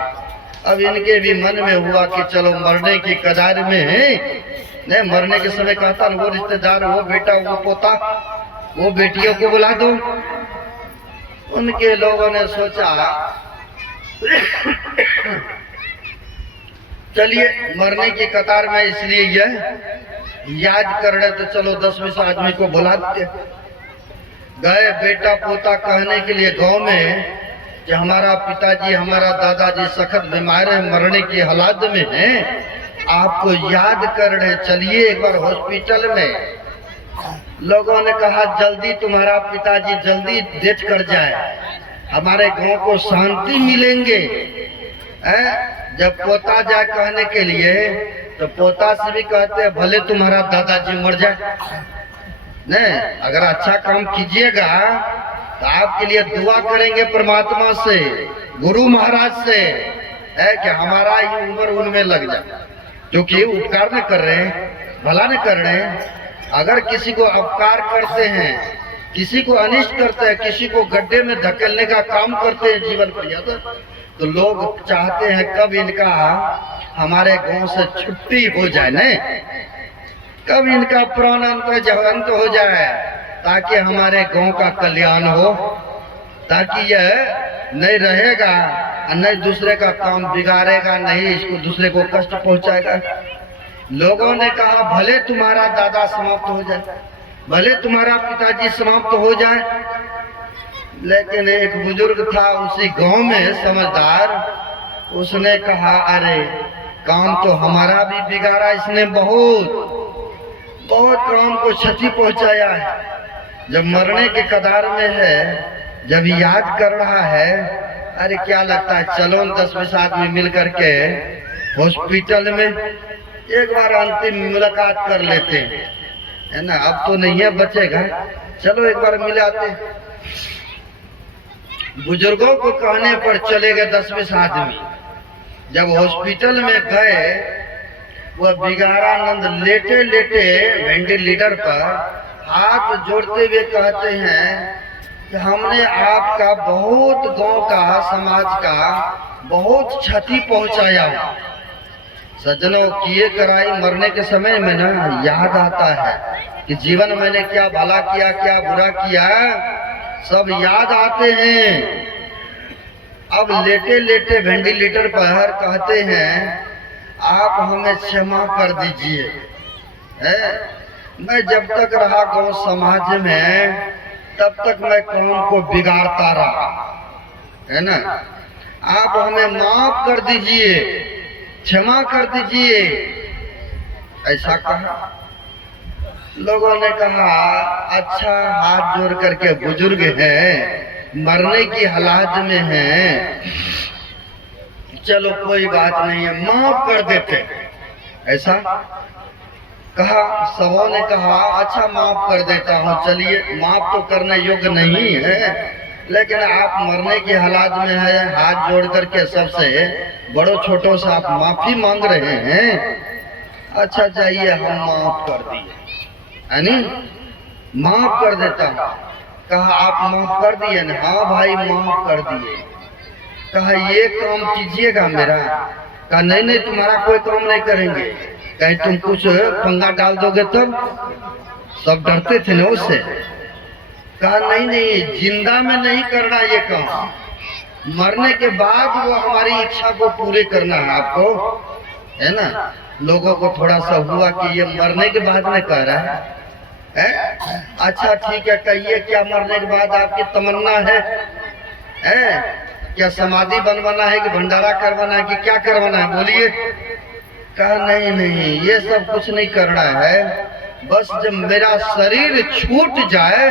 अब इनके भी मन में हुआ कि चलो मरने की कगार में है, नहीं मरने के समय कहता वो रिश्तेदार, वो बेटा, वो पोता, वो बेटियों को बुला दो। उनके लोगों ने सोचा चलिए मरने की कतार में इसलिए यह याद कर रहे तो चलो 10-20 आदमी को बुला देते। गए बेटा पोता कहने के लिए गांव में कि हमारा पिताजी हमारा दादाजी सख्त बीमार है, मरने की हालत में हैं, आपको याद कर रहे, चलिए एक बार हॉस्पिटल में। लोगों ने कहा जल्दी तुम्हारा पिताजी जल्दी डेथ कर जाए, हमारे गांव को शांति मिलेंगे। जब पोता जाए कहने के लिए तो पोता से भी कहते हैं भले तुम्हारा दादाजी मर जाए, नहीं अगर अच्छा काम कीजिएगा तो आपके लिए दुआ करेंगे परमात्मा से, गुरु महाराज से, है कि हमारा ही उम्र उनमें लग जाए, क्योंकि उपकार न कर रहे हैं, भला न कर रहे हैं। अगर किसी को अपकार करते हैं, किसी को अनिष्ट करते हैं, किसी को गड्ढे में धकेलने का काम करते हैं जीवन पर्यंत, तो लोग चाहते हैं कब इनका हमारे गांव से छुट्टी हो जाए, नहीं कब इनका प्राण अंत हो जाए, ताकि हमारे गांव का कल्याण हो, ताकि यह नहीं रहेगा, नहीं दूसरे का काम बिगाड़ेगा, नहीं इसको दूसरे को कष्ट पहुंचाएगा। लोगों ने कहा भले तुम्हारा दादा समाप्त हो जाए, भले तुम्हारा पिताजी समाप्त हो जाए, लेकिन एक बुजुर्ग था उसी गांव में समझदार, उसने कहा अरे काम तो हमारा भी बिगाड़ा इसने, बहुत काम को क्षति पहुंचाया है। जब मरने के कगार में है, जब याद कर रहा है, अरे क्या लगता है चलो 10-20 आदमी मिल करके हॉस्पिटल में एक बार अंतिम मुलाकात कर लेते हैं, है ना, अब तो नहीं है बचेगा, चलो एक बार मिलाते। बुजुर्गों को कहने पर चले गए 10-20 आदमी। जब हॉस्पिटल में गए, वह बिगाड़ानंद लेटे लेटे वेंटिलेटर पर हाथ जोड़ते हुए कहते हैं कि हमने आपका बहुत गांव का समाज का बहुत क्षति पहुंचाया। सज्जनों, किए कराई मरने के समय में ना याद आता है कि जीवन मैंने क्या भला किया, क्या बुरा किया, सब याद आते हैं। अब लेटे लेटे वेंटिलेटर पर कहते हैं आप हमें क्षमा कर दीजिए, मैं जब तक रहा गांव समाज में तब तक मैं काम को बिगाड़ता रहा, है ना, आप हमें माफ कर दीजिए, क्षमा कर दीजिए, ऐसा कहा। लोगों ने कहा अच्छा हाथ जोड़ करके बुजुर्ग हैं, मरने की हालत में हैं, चलो कोई बात नहीं है माफ कर देते, ऐसा कहा। सबों ने कहा अच्छा माफ कर देता हूँ, चलिए माफ तो करने योग्य नहीं है, लेकिन आप मरने की हालत में है, हाथ जोड़ करके सबसे बड़ों छोटों से आप माफी मांग रहे हैं, अच्छा चाहिए हम माफ कर दिए, यानी माफ कर देता हूँ। कहा आप माफ कर दिए ना? हाँ भाई माफ कर दिए। कहा ये काम कीजिएगा मेरा? कहा नहीं नहीं तुम्हारा कोई काम नहीं करेंगे, कहीं तुम कुछ पंगा डाल दोगे तब। सब डरते थे ना उससे। कहा नहीं नहीं जिंदा में नहीं करना ये काम, मरने के बाद वो हमारी इच्छा को पूरे करना है आपको, है ना। लोगों को थोड़ा सा हुआ कि ये मरने के बाद में कह रहा है। अच्छा ठीक है कहिए क्या मरने के बाद आपकी तमन्ना है? है? क्या समाधि बनवाना है कि भंडारा करवाना है कि क्या करवाना है? बोलिए। कहा नहीं नहीं, ये सब कुछ नहीं करना है। बस जब मेरा शरीर छूट जाए,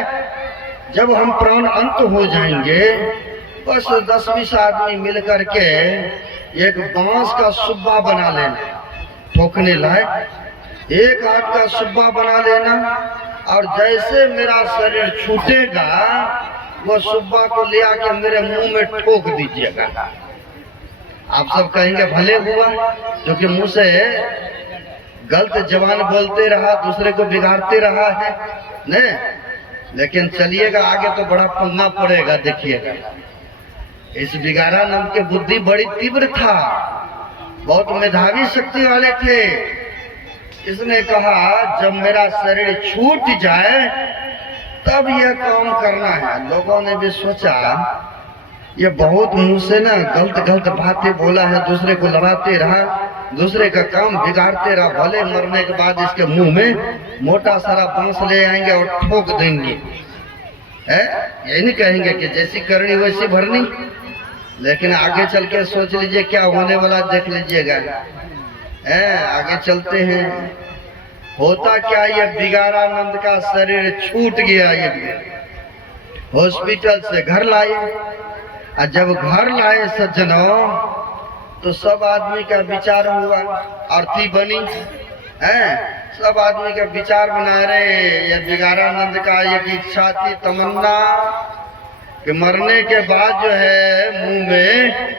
जब हम प्राण अंत हो जाएंगे, बस 10-20 आदमी मिल करके एक बांस का सुब्बा बना लेना, ठोकने लायक एक हाथ का सुब्बा बना लेना, और जैसे मेरा शरीर छूटेगा वो सुब्बा को ले आके मेरे मुंह में ठोक दीजिएगा। आप सब कहेंगे भले हुआ, क्योंकि मुंह से गलत जबान बोलते रहा, दूसरे को बिगाड़ते रहा है नहीं। लेकिन चलिएगा आगे तो बड़ा पंगा पड़ेगा, देखिएगा। इस बिगारा नाम के बुद्धि बड़ी तीव्र था, बहुत मेधावी शक्ति वाले थे। इसने कहा जब मेरा शरीर छूट जाए तब यह काम करना है। लोगों ने भी सोचा ये बहुत मुंह से ना गलत गलत बातें बोला है, दूसरे को लड़ाते रहा, दूसरे का काम बिगाड़ते रहा, भले मरने के बाद इसके मुंह में मोटा सारा बांस ले आएंगे और ठोक देंगे। यही नहीं कहेंगे कि जैसी करनी वैसी भरनी। लेकिन आगे चल के सोच लीजिए क्या होने वाला, देख लीजिएगा। आगे चलते हैं। होता क्या, ये बिगारानंद का शरीर छूट गया। ये हॉस्पिटल से घर लाए, और जब घर लाए सज्जनों, तो सब आदमी का विचार हुआ, अर्थी बनी है। सब आदमी का विचार बना रहे। ये बिगारानंद का एक इच्छा थी, तमन्ना, कि मरने के बाद जो है मुंह में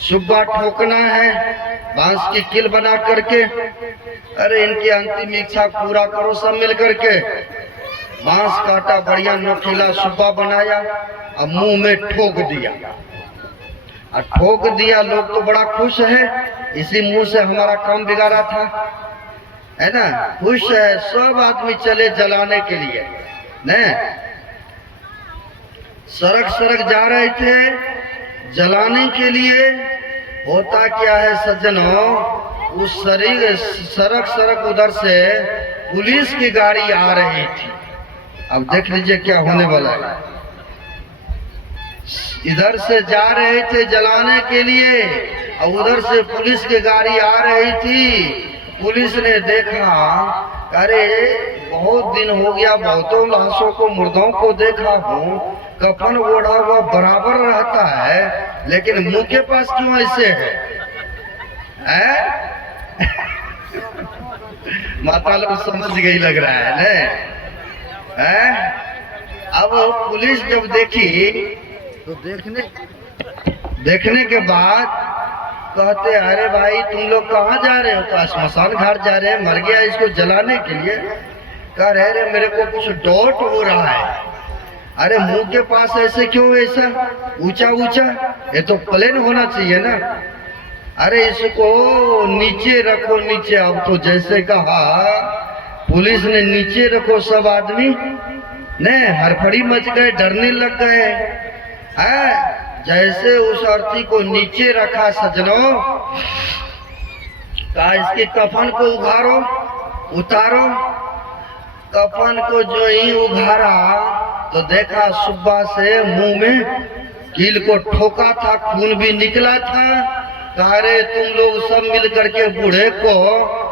सुब्बा ठोकना है, बांस की किल बना करके। अरे इनकी अंतिम इच्छा पूरा करो सब मिल करके। बांस काटा, बढ़िया नोकीला सुब्बा बनाया और मुंह में ठोक दिया। और ठोक दिया, लोग तो बड़ा खुश है, इसी मुंह से हमारा काम बिगाड़ा था, है ना। खुश है, सब आदमी चले जलाने के लिए न। सड़क सड़क जा रहे थे जलाने के लिए। होता क्या है सज्जनों, उस शरीर सड़क सड़क उधर से पुलिस की गाड़ी आ रही थी। अब देख लीजिए क्या होने वाला है। इधर से जा रहे थे जलाने के लिए और उधर से पुलिस की गाड़ी आ रही थी। पुलिस ने देखा, अरे बहुत दिन हो गया, बहुतों लाशों को, मुर्दों को देखा हूँ, कफन ओढ़ा हुआ बराबर रहता है, लेकिन मुंह के पास क्यों ऐसे है? माता लोग समझ गई लग रहा है न। अब पुलिस जब देखी तो देखने के बाद कहते, अरे भाई तुम लोग कहाँ जा रहे हो? तो श्मशान घाट जा रहे हैं, मर गया इसको जलाने के लिए। कह रहे रे मेरे को कुछ डाउट हो रहा है। अरे मुंह के पास ऐसे क्यों, ऐसा ऊंचा ऊंचा? ये तो प्लेन होना चाहिए ना। अरे इसको नीचे रखो, नीचे। अब तो जैसे कहा पुलिस ने नीचे रखो, सब आदमी ने हड़बड़ी मच गए, डरने लग गए। जैसे उस अर्थी को नीचे रखा सज्जनों, कहा इसके कफन को उघारो, उतारो। कफन को जो ही उघारा तो देखा सुब्बा से मुंह में कील को ठोका था, खून भी निकला था। कहा रे तुम लोग सब मिल करके बूढ़े को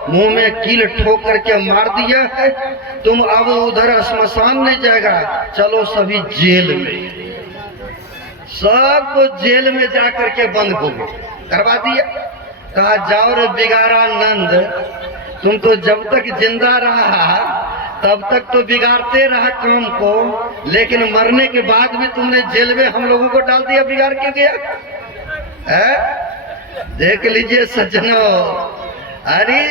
मुंह में कील ठोक करके मार दिया है, तुम अब उधर श्मशान नहीं जाएगा, चलो सभी जेल में। सबको जेल में जा करके बंद हो करवा दिया। कहा जाओ रे बिगारानंद, तुम तो जब तक जिंदा रहा तब तक तो बिगाड़ते रहा काम को, लेकिन मरने के बाद भी तुमने जेल में हम लोगों को डाल दिया, बिगाड़ के गया है? देख लीजिए सज्जनों, अरे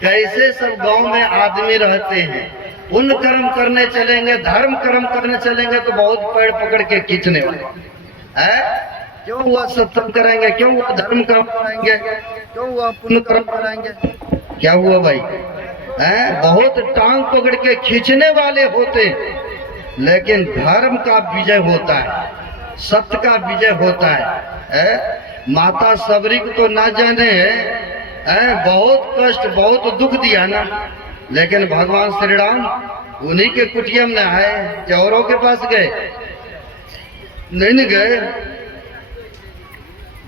कैसे सब गांव में आदमी रहते हैं। पुण्य कर्म करने चलेंगे, धर्म कर्म करने चलेंगे तो बहुत पैर पकड़ के खींचने वाले है। क्यों हुआ सत्संग कराएंगे, क्यों हुआ धर्म कर्म कराएंगे, क्यों हुआ पुण्य कर्म कराएंगे? क्या हुआ भाई? बहुत टांग पकड़ के खींचने वाले होते, लेकिन धर्म का विजय होता है, सत्य का विजय होता है। माता सबरी को तो ना जाने बहुत कष्ट, बहुत दुख दिया ना, लेकिन भगवान श्री राम उन्हीं के कुटिया में आए, चौरों के पास गए। नहीं गए।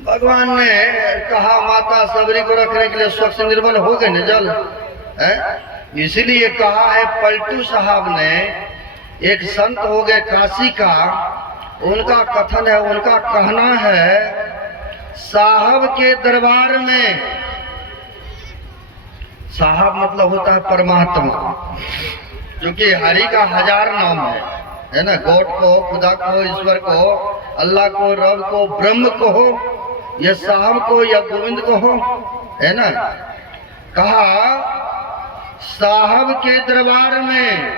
भगवान ने कहा माता सबरी को रखने के लिए स्वच्छ निर्मल हो गए न जल है, इसलिए कहा है पलटू साहब ने, एक संत हो गए काशी का, उनका कथन है, उनका कहना है, साहब के दरबार में, साहब मतलब होता है परमात्मा, क्योंकि हरि का 1000 नाम है ना, गॉड को, खुदा को, ईश्वर को, अल्लाह को, रब को, ब्रह्म को हो, या साहब को या गोविंद को हो, है ना। कहा साहब के दरबार में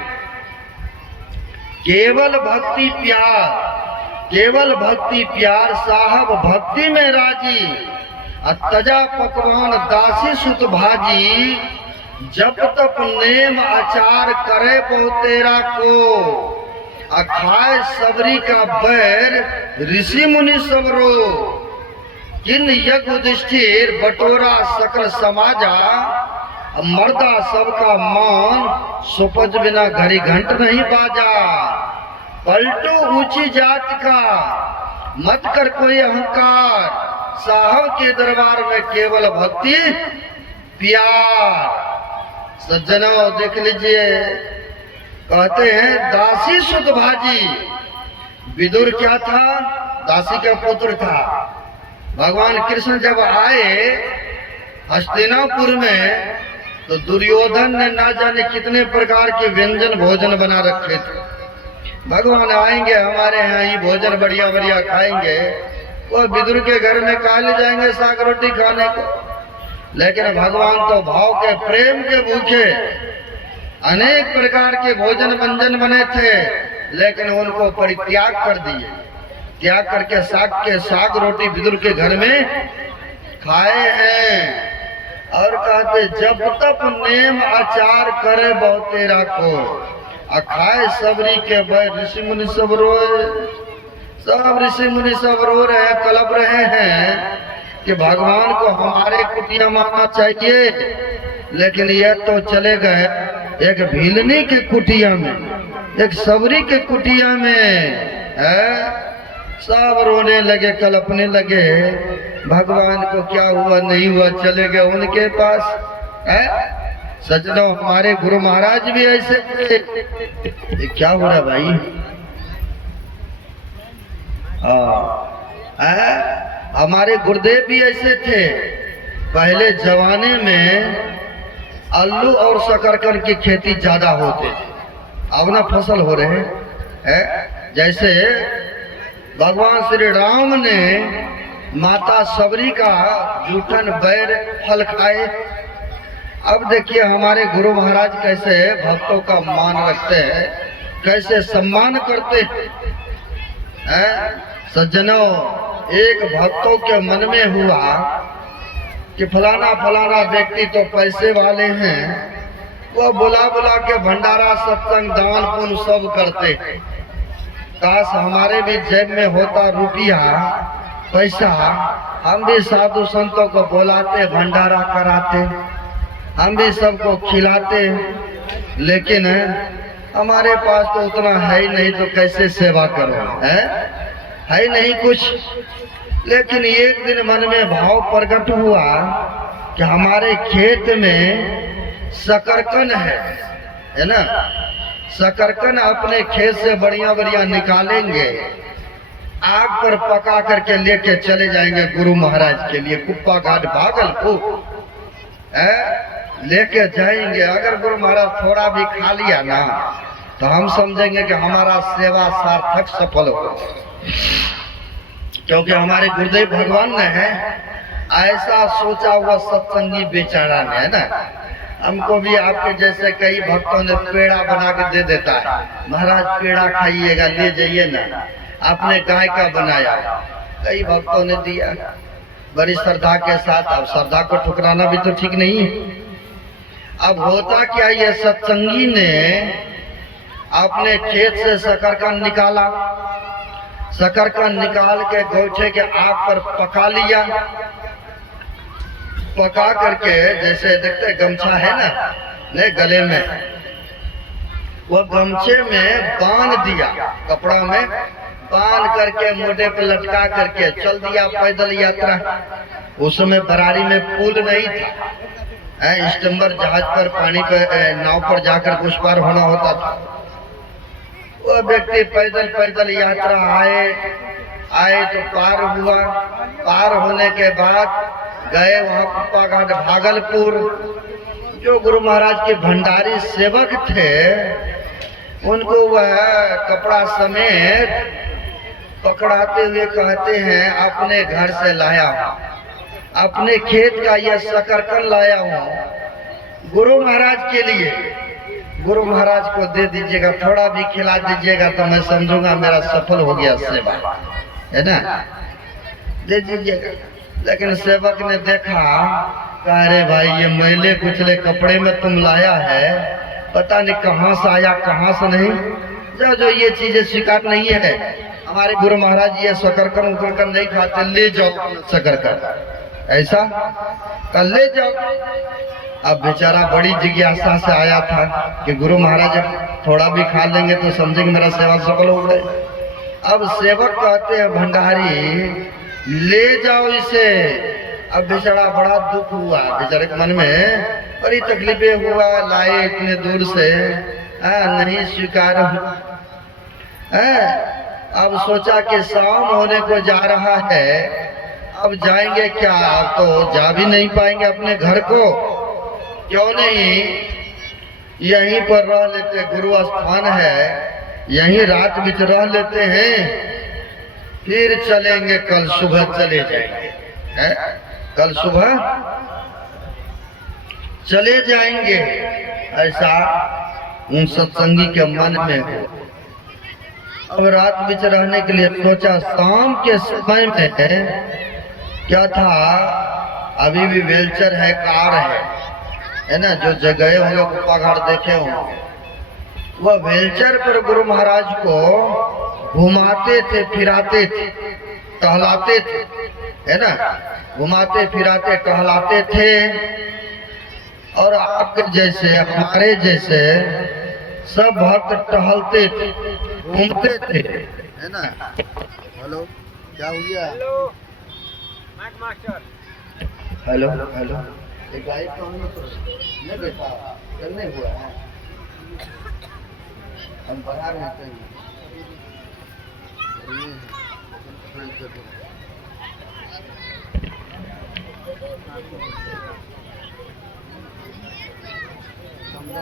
केवल भक्ति प्यार, केवल भक्ति प्यार, साहब भक्ति में राजी, तजा पकवान दासी सुत भाजी, जब तप नेम आचार करे बहुतेरा को, अखाए सबरी का बैर ऋषि मुनि सबरो, किन यज्ञ युधिष्ठिर बटोरा सकल समाजा, मर्दा सबका मान सुपज बिना घड़ी घंट नहीं बाजा, पलटू ऊंची जात का मत कर कोई अहंकार, साहब के दरबार में केवल भक्ति प्यार। सज्जनों देख लीजिए, कहते हैं दासी सुत भाजी, विदुर क्या था, दासी का पुत्र था। भगवान कृष्ण जब आए हस्तिनापुर में, तो दुर्योधन ने ना जाने कितने प्रकार के व्यंजन भोजन बना रखे थे। भगवान आएंगे हमारे यहाँ ही भोजन बढ़िया बढ़िया खाएंगे, वो विदुर के घर में कहा ले जाएंगे साग रोटी खाने को। लेकिन भगवान तो भाव के प्रेम के भूखे, अनेक प्रकार के भोजन व्यंजन बने थे, लेकिन उनको परित्याग कर दिए। त्याग करके साग रोटी विदुर के घर में खाए हैं। और कहते जब तप नेम आचार करे बहुतेरा को, अखाए सबरी के भय ऋषि मुनि सब रोए। सब ऋषि मुनि सब रो रहे, कलप रहे हैं कि भगवान को हमारे कुटिया मानना चाहिए, लेकिन यह तो चले गए एक भीलनी के कुटिया में, एक सबरी के कुटिया में है। सब रोने लगे, कलपने लगे, भगवान को क्या हुआ नहीं हुआ, चले गए उनके पास है। सज्जनों हमारे गुरु महाराज भी ऐसे थे। ये क्या हो रहा भाई, हमारे गुरुदेव भी ऐसे थे। पहले जमाने में आलू और शकरकंद की खेती ज्यादा होते, अब ना फसल हो रहे हैं। जैसे भगवान श्री राम ने माता सबरी का जूठन बैर फल खाए। अब देखिए हमारे गुरु महाराज कैसे भक्तों का मान रखते हैं, कैसे सम्मान करते हैं। सज्जनों एक भक्तों के मन में हुआ कि फलाना फलाना व्यक्ति तो पैसे वाले हैं, वो बुला बुला के भंडारा सत्संग दान पुण्य सब करते हैं। काश हमारे भी जेब में होता रुपया पैसा, हम भी साधु संतों को बुलाते, भंडारा कराते, हम भी सबको खिलाते। लेकिन हमारे पास तो उतना है ही नहीं, तो कैसे सेवा करो, है नहीं कुछ। लेकिन एक दिन मन में भाव प्रकट हुआ कि हमारे खेत में शकरकंद है ना, शकरकंद अपने खेत से बढ़िया बढ़िया निकालेंगे, आग पर पका करके लेके चले जाएंगे गुरु महाराज के लिए, कुप्पा घाट भागलपुर लेके जाएंगे। अगर गुरु महाराज थोड़ा भी खा लिया ना, तो हम समझेंगे कि हमारा सेवा सार्थक सफल हो, क्योंकि हमारे गुरुदेव भगवान ने है ऐसा सोचा हुआ सत्संगी बेचारा ने, है ना। हमको भी आपके जैसे कई भक्तों ने पेड़ा बना के दे देता है, महाराज पेड़ा खाइएगा, ले जाइए ना, आपने गाय का बनाया, कई भक्तों ने दिया बड़ी श्रद्धा के साथ। अब श्रद्धा को ठुकराना भी तो ठीक नहीं। अब होता क्या, ये सत्संगी ने अपने खेत से शकरकंद निकाला, शकरकंद निकाल के गोइठे के आग पर पका लिया। पका करके जैसे देखते गमछा है ना ने गले में, वो गमछे में बांध दिया, कपड़ा में बांध करके मोटे पे लटका करके चल दिया पैदल यात्रा। उस समय बरारी में पुल नहीं था, स्टम्बर जहाज पर पानी पर नाव पर जाकर उस पार होना होता था। वो व्यक्ति पैदल पैदल यात्रा आए तो पार हुआ। पार होने के बाद गए वहाँ कुप्पा घाट भागलपुर। जो गुरु महाराज के भंडारी सेवक थे उनको वह कपड़ा समेत पकड़ाते हुए कहते हैं अपने घर से लाया हूँ, अपने खेत का यह शकरकंद लाया हूँ गुरु महाराज के लिए। गुरु महाराज को दे दीजिएगा, थोड़ा भी खिला दीजिएगा तो मैं समझूंगा मेरा सफल हो गया सेवा, है ना, दे दीजिएगा। लेकिन सेवक ने देखा, कह रहे भाई ये मैले कुचले कपड़े में तुम लाया है, पता नहीं कहाँ से आया कहाँ से नहीं। जो ये चीजें स्वीकार नहीं है, हमारे गुरु महाराज ये शकरकंद उकरकंद नहीं खाते, ले जाओ शकरकंद, ऐसा कल ले जाओ। अब बेचारा बड़ी जिज्ञासा से आया था कि गुरु महाराज थोड़ा भी खा लेंगे तो समझेंगे मेरा सेवा सफल हो गए। अब सेवक कहते हैं भंडारी ले जाओ इसे। अब बेचारा बड़ा दुख हुआ, बेचारे के मन में बड़ी तकलीफें हुआ, लाए इतने दूर से, नहीं स्वीकार हुआ। अब सोचा कि शाम होने को जा रहा है, अब जाएंगे क्या, अब तो जा भी नहीं पाएंगे अपने घर को, क्यों नहीं यहीं पर रह लेते, गुरु स्थान है, यहीं रात बीच रह लेते हैं, फिर चलेंगे, कल सुबह चले जाएंगे, कल सुबह चले जाएंगे। ऐसा उन सत्संगी के मन में हो। अब रात बीच रहने के लिए सोचा। शाम के समय में क्या था, अभी भी वेलचर है, कार है ना, जो जगह होंगे कुप्पा घाट देखे होंगे, वह वेलचर पर गुरु महाराज को घुमाते थे, फिराते थे, टहलाते थे, है ना, घुमाते फिराते टहलाते थे। और आपके जैसे हमारे जैसे सब भक्त टहलते थे, घूमते थे, है ना। हेलो, क्या हो गया? हेलो हेलो, एक लाइट तो नहीं बेटा, करने हुआ है, हम बाहर रहते हैं।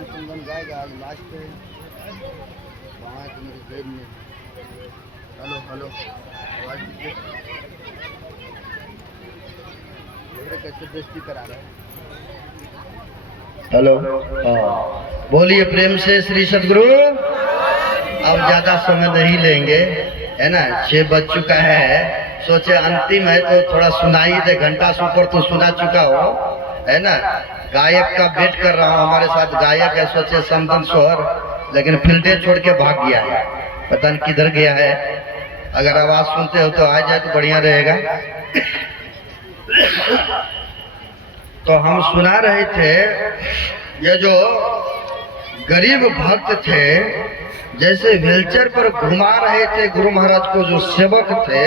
समदन जाएगा आज लास्ट पे, वहाँ मेरी जेब में। हेलो हेलो, आवाज दीजिए, कैसे बेइज्जती करा रहे हैं। हेलो, बोलिए प्रेम से श्री सद्गुरु। अब ज्यादा समय नहीं लेंगे, है ना, 6 बज चुका है, सोचे अंतिम है तो थोड़ा सुनाई दे, घंटा से ऊपर तो सुना चुका हो, है ना। गायक का वेट कर रहा हूँ, हमारे साथ गायक है, सोचे समदन स्वर, लेकिन फील्डे छोड़ के भाग गया है, पता नहीं किधर गया है। अगर आवाज सुनते हो तो आ जाए तो बढ़िया रहेगा। तो हम सुना रहे थे, ये जो गरीब भक्त थे, जैसे व्हीलचेयर पर घुमा रहे थे गुरु महाराज को जो सेवक थे,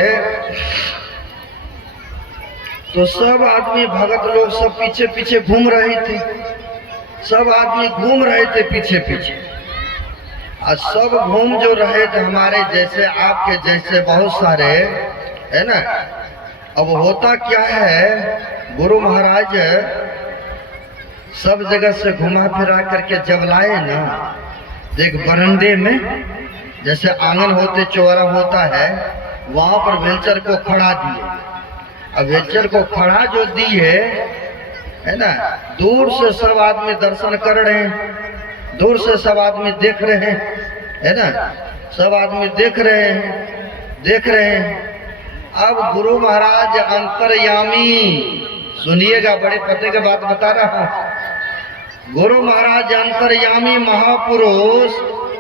तो सब आदमी भगत लोग सब पीछे पीछे घूम रहे थे, सब आदमी घूम रहे थे पीछे पीछे। और सब घूम जो रहे थे हमारे जैसे, आपके जैसे बहुत सारे, है ना। अब होता क्या है, गुरु महाराज सब जगह से घुमा फिरा करके जब लाए ना, एक बरंडे में, जैसे आंगन होते चौरा होता है, वहां पर व्हीलचेयर को खड़ा दिए। अब व्हीलचेयर को खड़ा जो दिए, है ना, दूर से सब आदमी दर्शन कर रहे हैं, दूर से सब आदमी देख रहे हैं, है ना, सब आदमी देख रहे हैं, देख रहे हैं। अब गुरु महाराज अंतर्यामी, सुनिएगा, बड़े पते के बात बता रहा हूं। गुरु महाराज अंतर्यामी महापुरुष,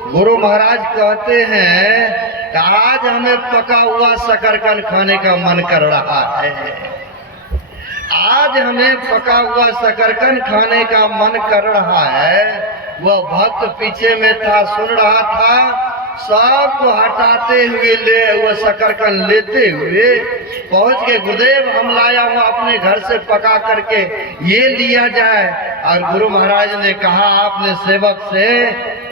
गुरु महाराज कहते हैं कि आज हमें पका हुआ शकरकंद खाने का मन कर रहा है, आज हमें पका हुआ शकरकंद खाने का मन कर रहा है। वह भक्त पीछे में था, सुन रहा था, सबको हटाते हुए ले हुए शकरकंद लेते हुए पहुंच के गुरुदेव हम लाया हूँ अपने घर से पका करके ये लिया जाए। और गुरु महाराज ने कहा आपने सेवक से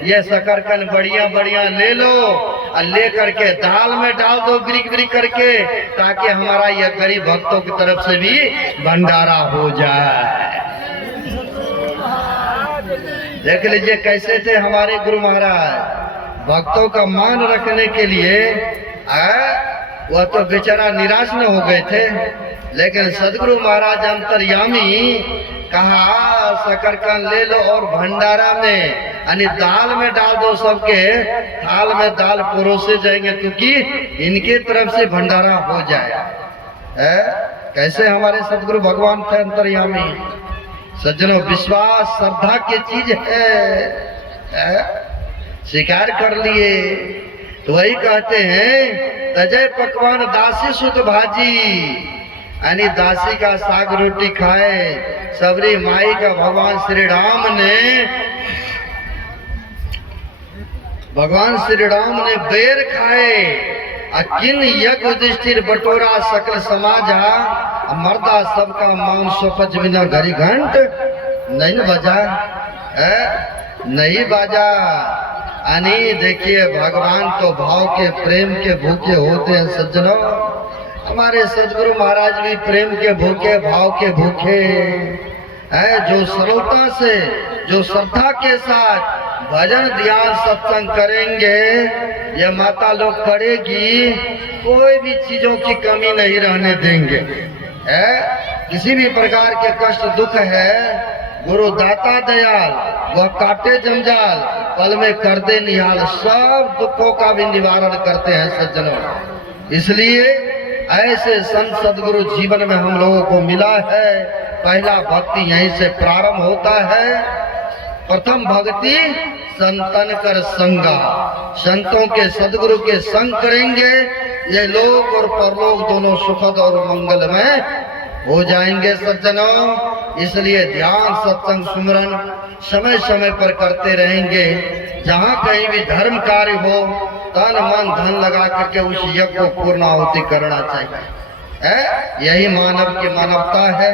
ये शकरकंद बढ़िया बढ़िया ले लो और ले करके दाल में डाल दो ब्रिक ब्रिक करके, ताकि हमारा यह गरीब भक्तों की तरफ से भी भंडारा हो जाए। देख लीजिए कैसे थे हमारे गुरु महाराज, भक्तों का मान रखने के लिए वह तो बेचारा निराश न हो गए थे, लेकिन सदगुरु महाराज अंतर्यामी कहा शकरकंद ले लो और भंडारा में यानी दाल में डाल दो, सबके थाल में दाल परोसे जाएंगे क्योंकि इनके तरफ से भंडारा हो जाए। कैसे हमारे सदगुरु भगवान थे अंतर्यामी। सज्जनों, विश्वास श्रद्धा की चीज है, स्वीकार कर लिए तो वही कहते हैं तजय पकवान दासी सुत भाजी, यानी दासी का साग रोटी खाए सबरी माई का भगवान श्री राम ने बेर खाए। किन यज्ञ युधिष्ठिर बटोरा सकल समाजा, मर्दा सबका मांस पच बिना घड़ी घंट नहीं बजा, नहीं बाजा। यानी देखिए भगवान तो भाव के प्रेम के भूखे होते हैं सज्जनों। हमारे सदगुरु महाराज भी प्रेम के भूखे भाव के भूखे हैं, जो सरलता से जो श्रद्धा के साथ भजन ध्यान सत्संग करेंगे, ये माता लोग करेगी, कोई भी चीजों की कमी नहीं रहने देंगे। किसी भी प्रकार के कष्ट दुख है, गुरु दाता दयाल वह काटे जंजाल पल में कर दे निहाल, सब दुखों का भी निवारण करते हैं सज्जनों। इसलिए ऐसे संत सदगुरु जीवन में हम लोगों को मिला है। पहला भक्ति यहीं से प्रारंभ होता है। प्रथम भक्ति संतन कर संगा, संतों के सदगुरु के संग करेंगे, ये लोक और परलोक दोनों सुखद और मंगलमय हो जाएंगे सज्जनों। इसलिए ध्यान सत्संग सुमरन समय समय पर करते रहेंगे। जहाँ कहीं भी धर्म कार्य हो तन मन धन लगा करके उस यज्ञ को पूर्णाहुति करना चाहिए। यही मानव की मानवता है।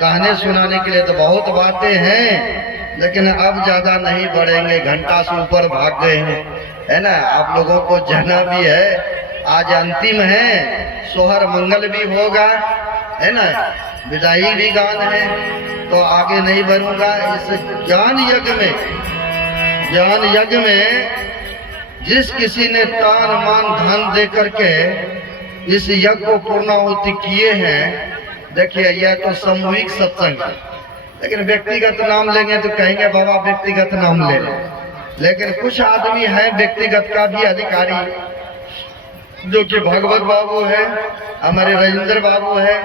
कहने सुनाने के लिए तो बहुत बातें हैं, लेकिन अब ज्यादा नहीं बढ़ेंगे, घंटा से ऊपर भाग गए हैं, है ना। आप लोगों को जाना भी है, आज अंतिम है, सोहर मंगल भी होगा, है ना, विदाई भी गान है, तो आगे नहीं बढ़ूंगा। इस ज्ञान यज्ञ में जिस किसी ने तान मान धन दे करके इस यज्ञ को पूर्णाहुति किए हैं, देखिए यह तो सामूहिक सत्संग है। लेकिन व्यक्तिगत नाम लेंगे तो कहेंगे बाबा व्यक्तिगत नाम ले लें, लेकिन कुछ आदमी है व्यक्तिगत का भी अधिकारी, जो कि भागवत बाबू है, हमारे राजेंद्र बाबू है,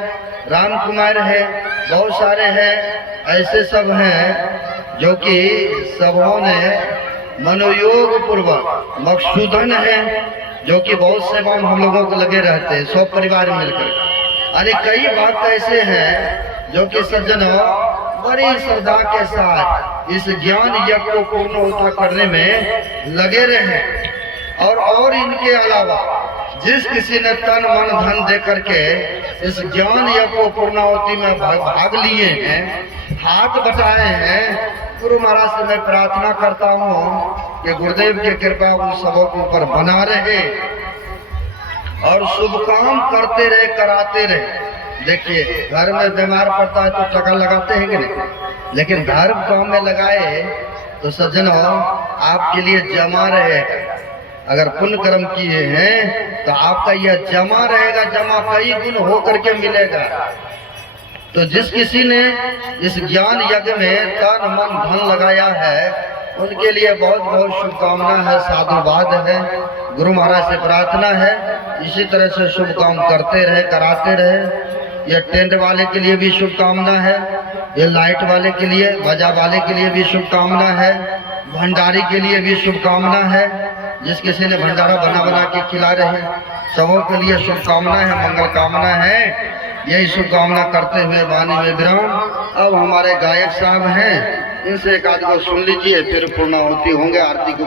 राम कुमार है, बहुत सारे हैं, ऐसे सब हैं जो कि सबों ने मनोयोग पूर्वक मकसूदन है, जो कि बहुत सेवा में हम लोगों को लगे रहते हैं, सब परिवार मिलकर। अरे कई बात ऐसे हैं जो कि सज्जनों बड़ी श्रद्धा के साथ इस ज्ञान यज्ञ को पूर्ण होता करने में लगे रहे। और इनके अलावा जिस किसी ने तन मन धन दे करके इस ज्ञान यज्ञ को पूर्णाहुति में भाग लिए हैं, हाथ बटाए हैं, गुरु महाराज से मैं प्रार्थना करता हूँ कि गुरुदेव की कृपा उन सबों के ऊपर बना रहे और शुभ काम करते रहे, कराते रहे। देखिए घर में बीमार पड़ता है तो टका लगाते हैं कि नहीं, लेकिन धर्म काम में लगाए तो सज्जनों आपके लिए जमा रहेगा। अगर पुण्य कर्म किए हैं तो आपका यह जमा रहेगा, जमा कई गुण हो करके मिलेगा। तो जिस किसी ने इस ज्ञान यज्ञ में तन मन धन लगाया है, उनके लिए बहुत बहुत शुभकामना है, साधुवाद है। गुरु महाराज से प्रार्थना है इसी तरह से शुभ काम करते रहे, कराते रहे। यह टेंट वाले के लिए भी शुभकामना है, ये लाइट वाले के लिए, बाजा वाले के लिए भी शुभकामना है, भंडारी के लिए भी शुभकामना है, जिस किसी ने भंडारा बना के खिला रहे सबों के लिए शुभकामना है, मंगल कामना है। यही शुभकामना करते हुए वाणी में विराम। अब हमारे गायक साहब हैं, इनसे एक आध को सुन लीजिए, फिर पूर्णाहुति होंगे आरती को।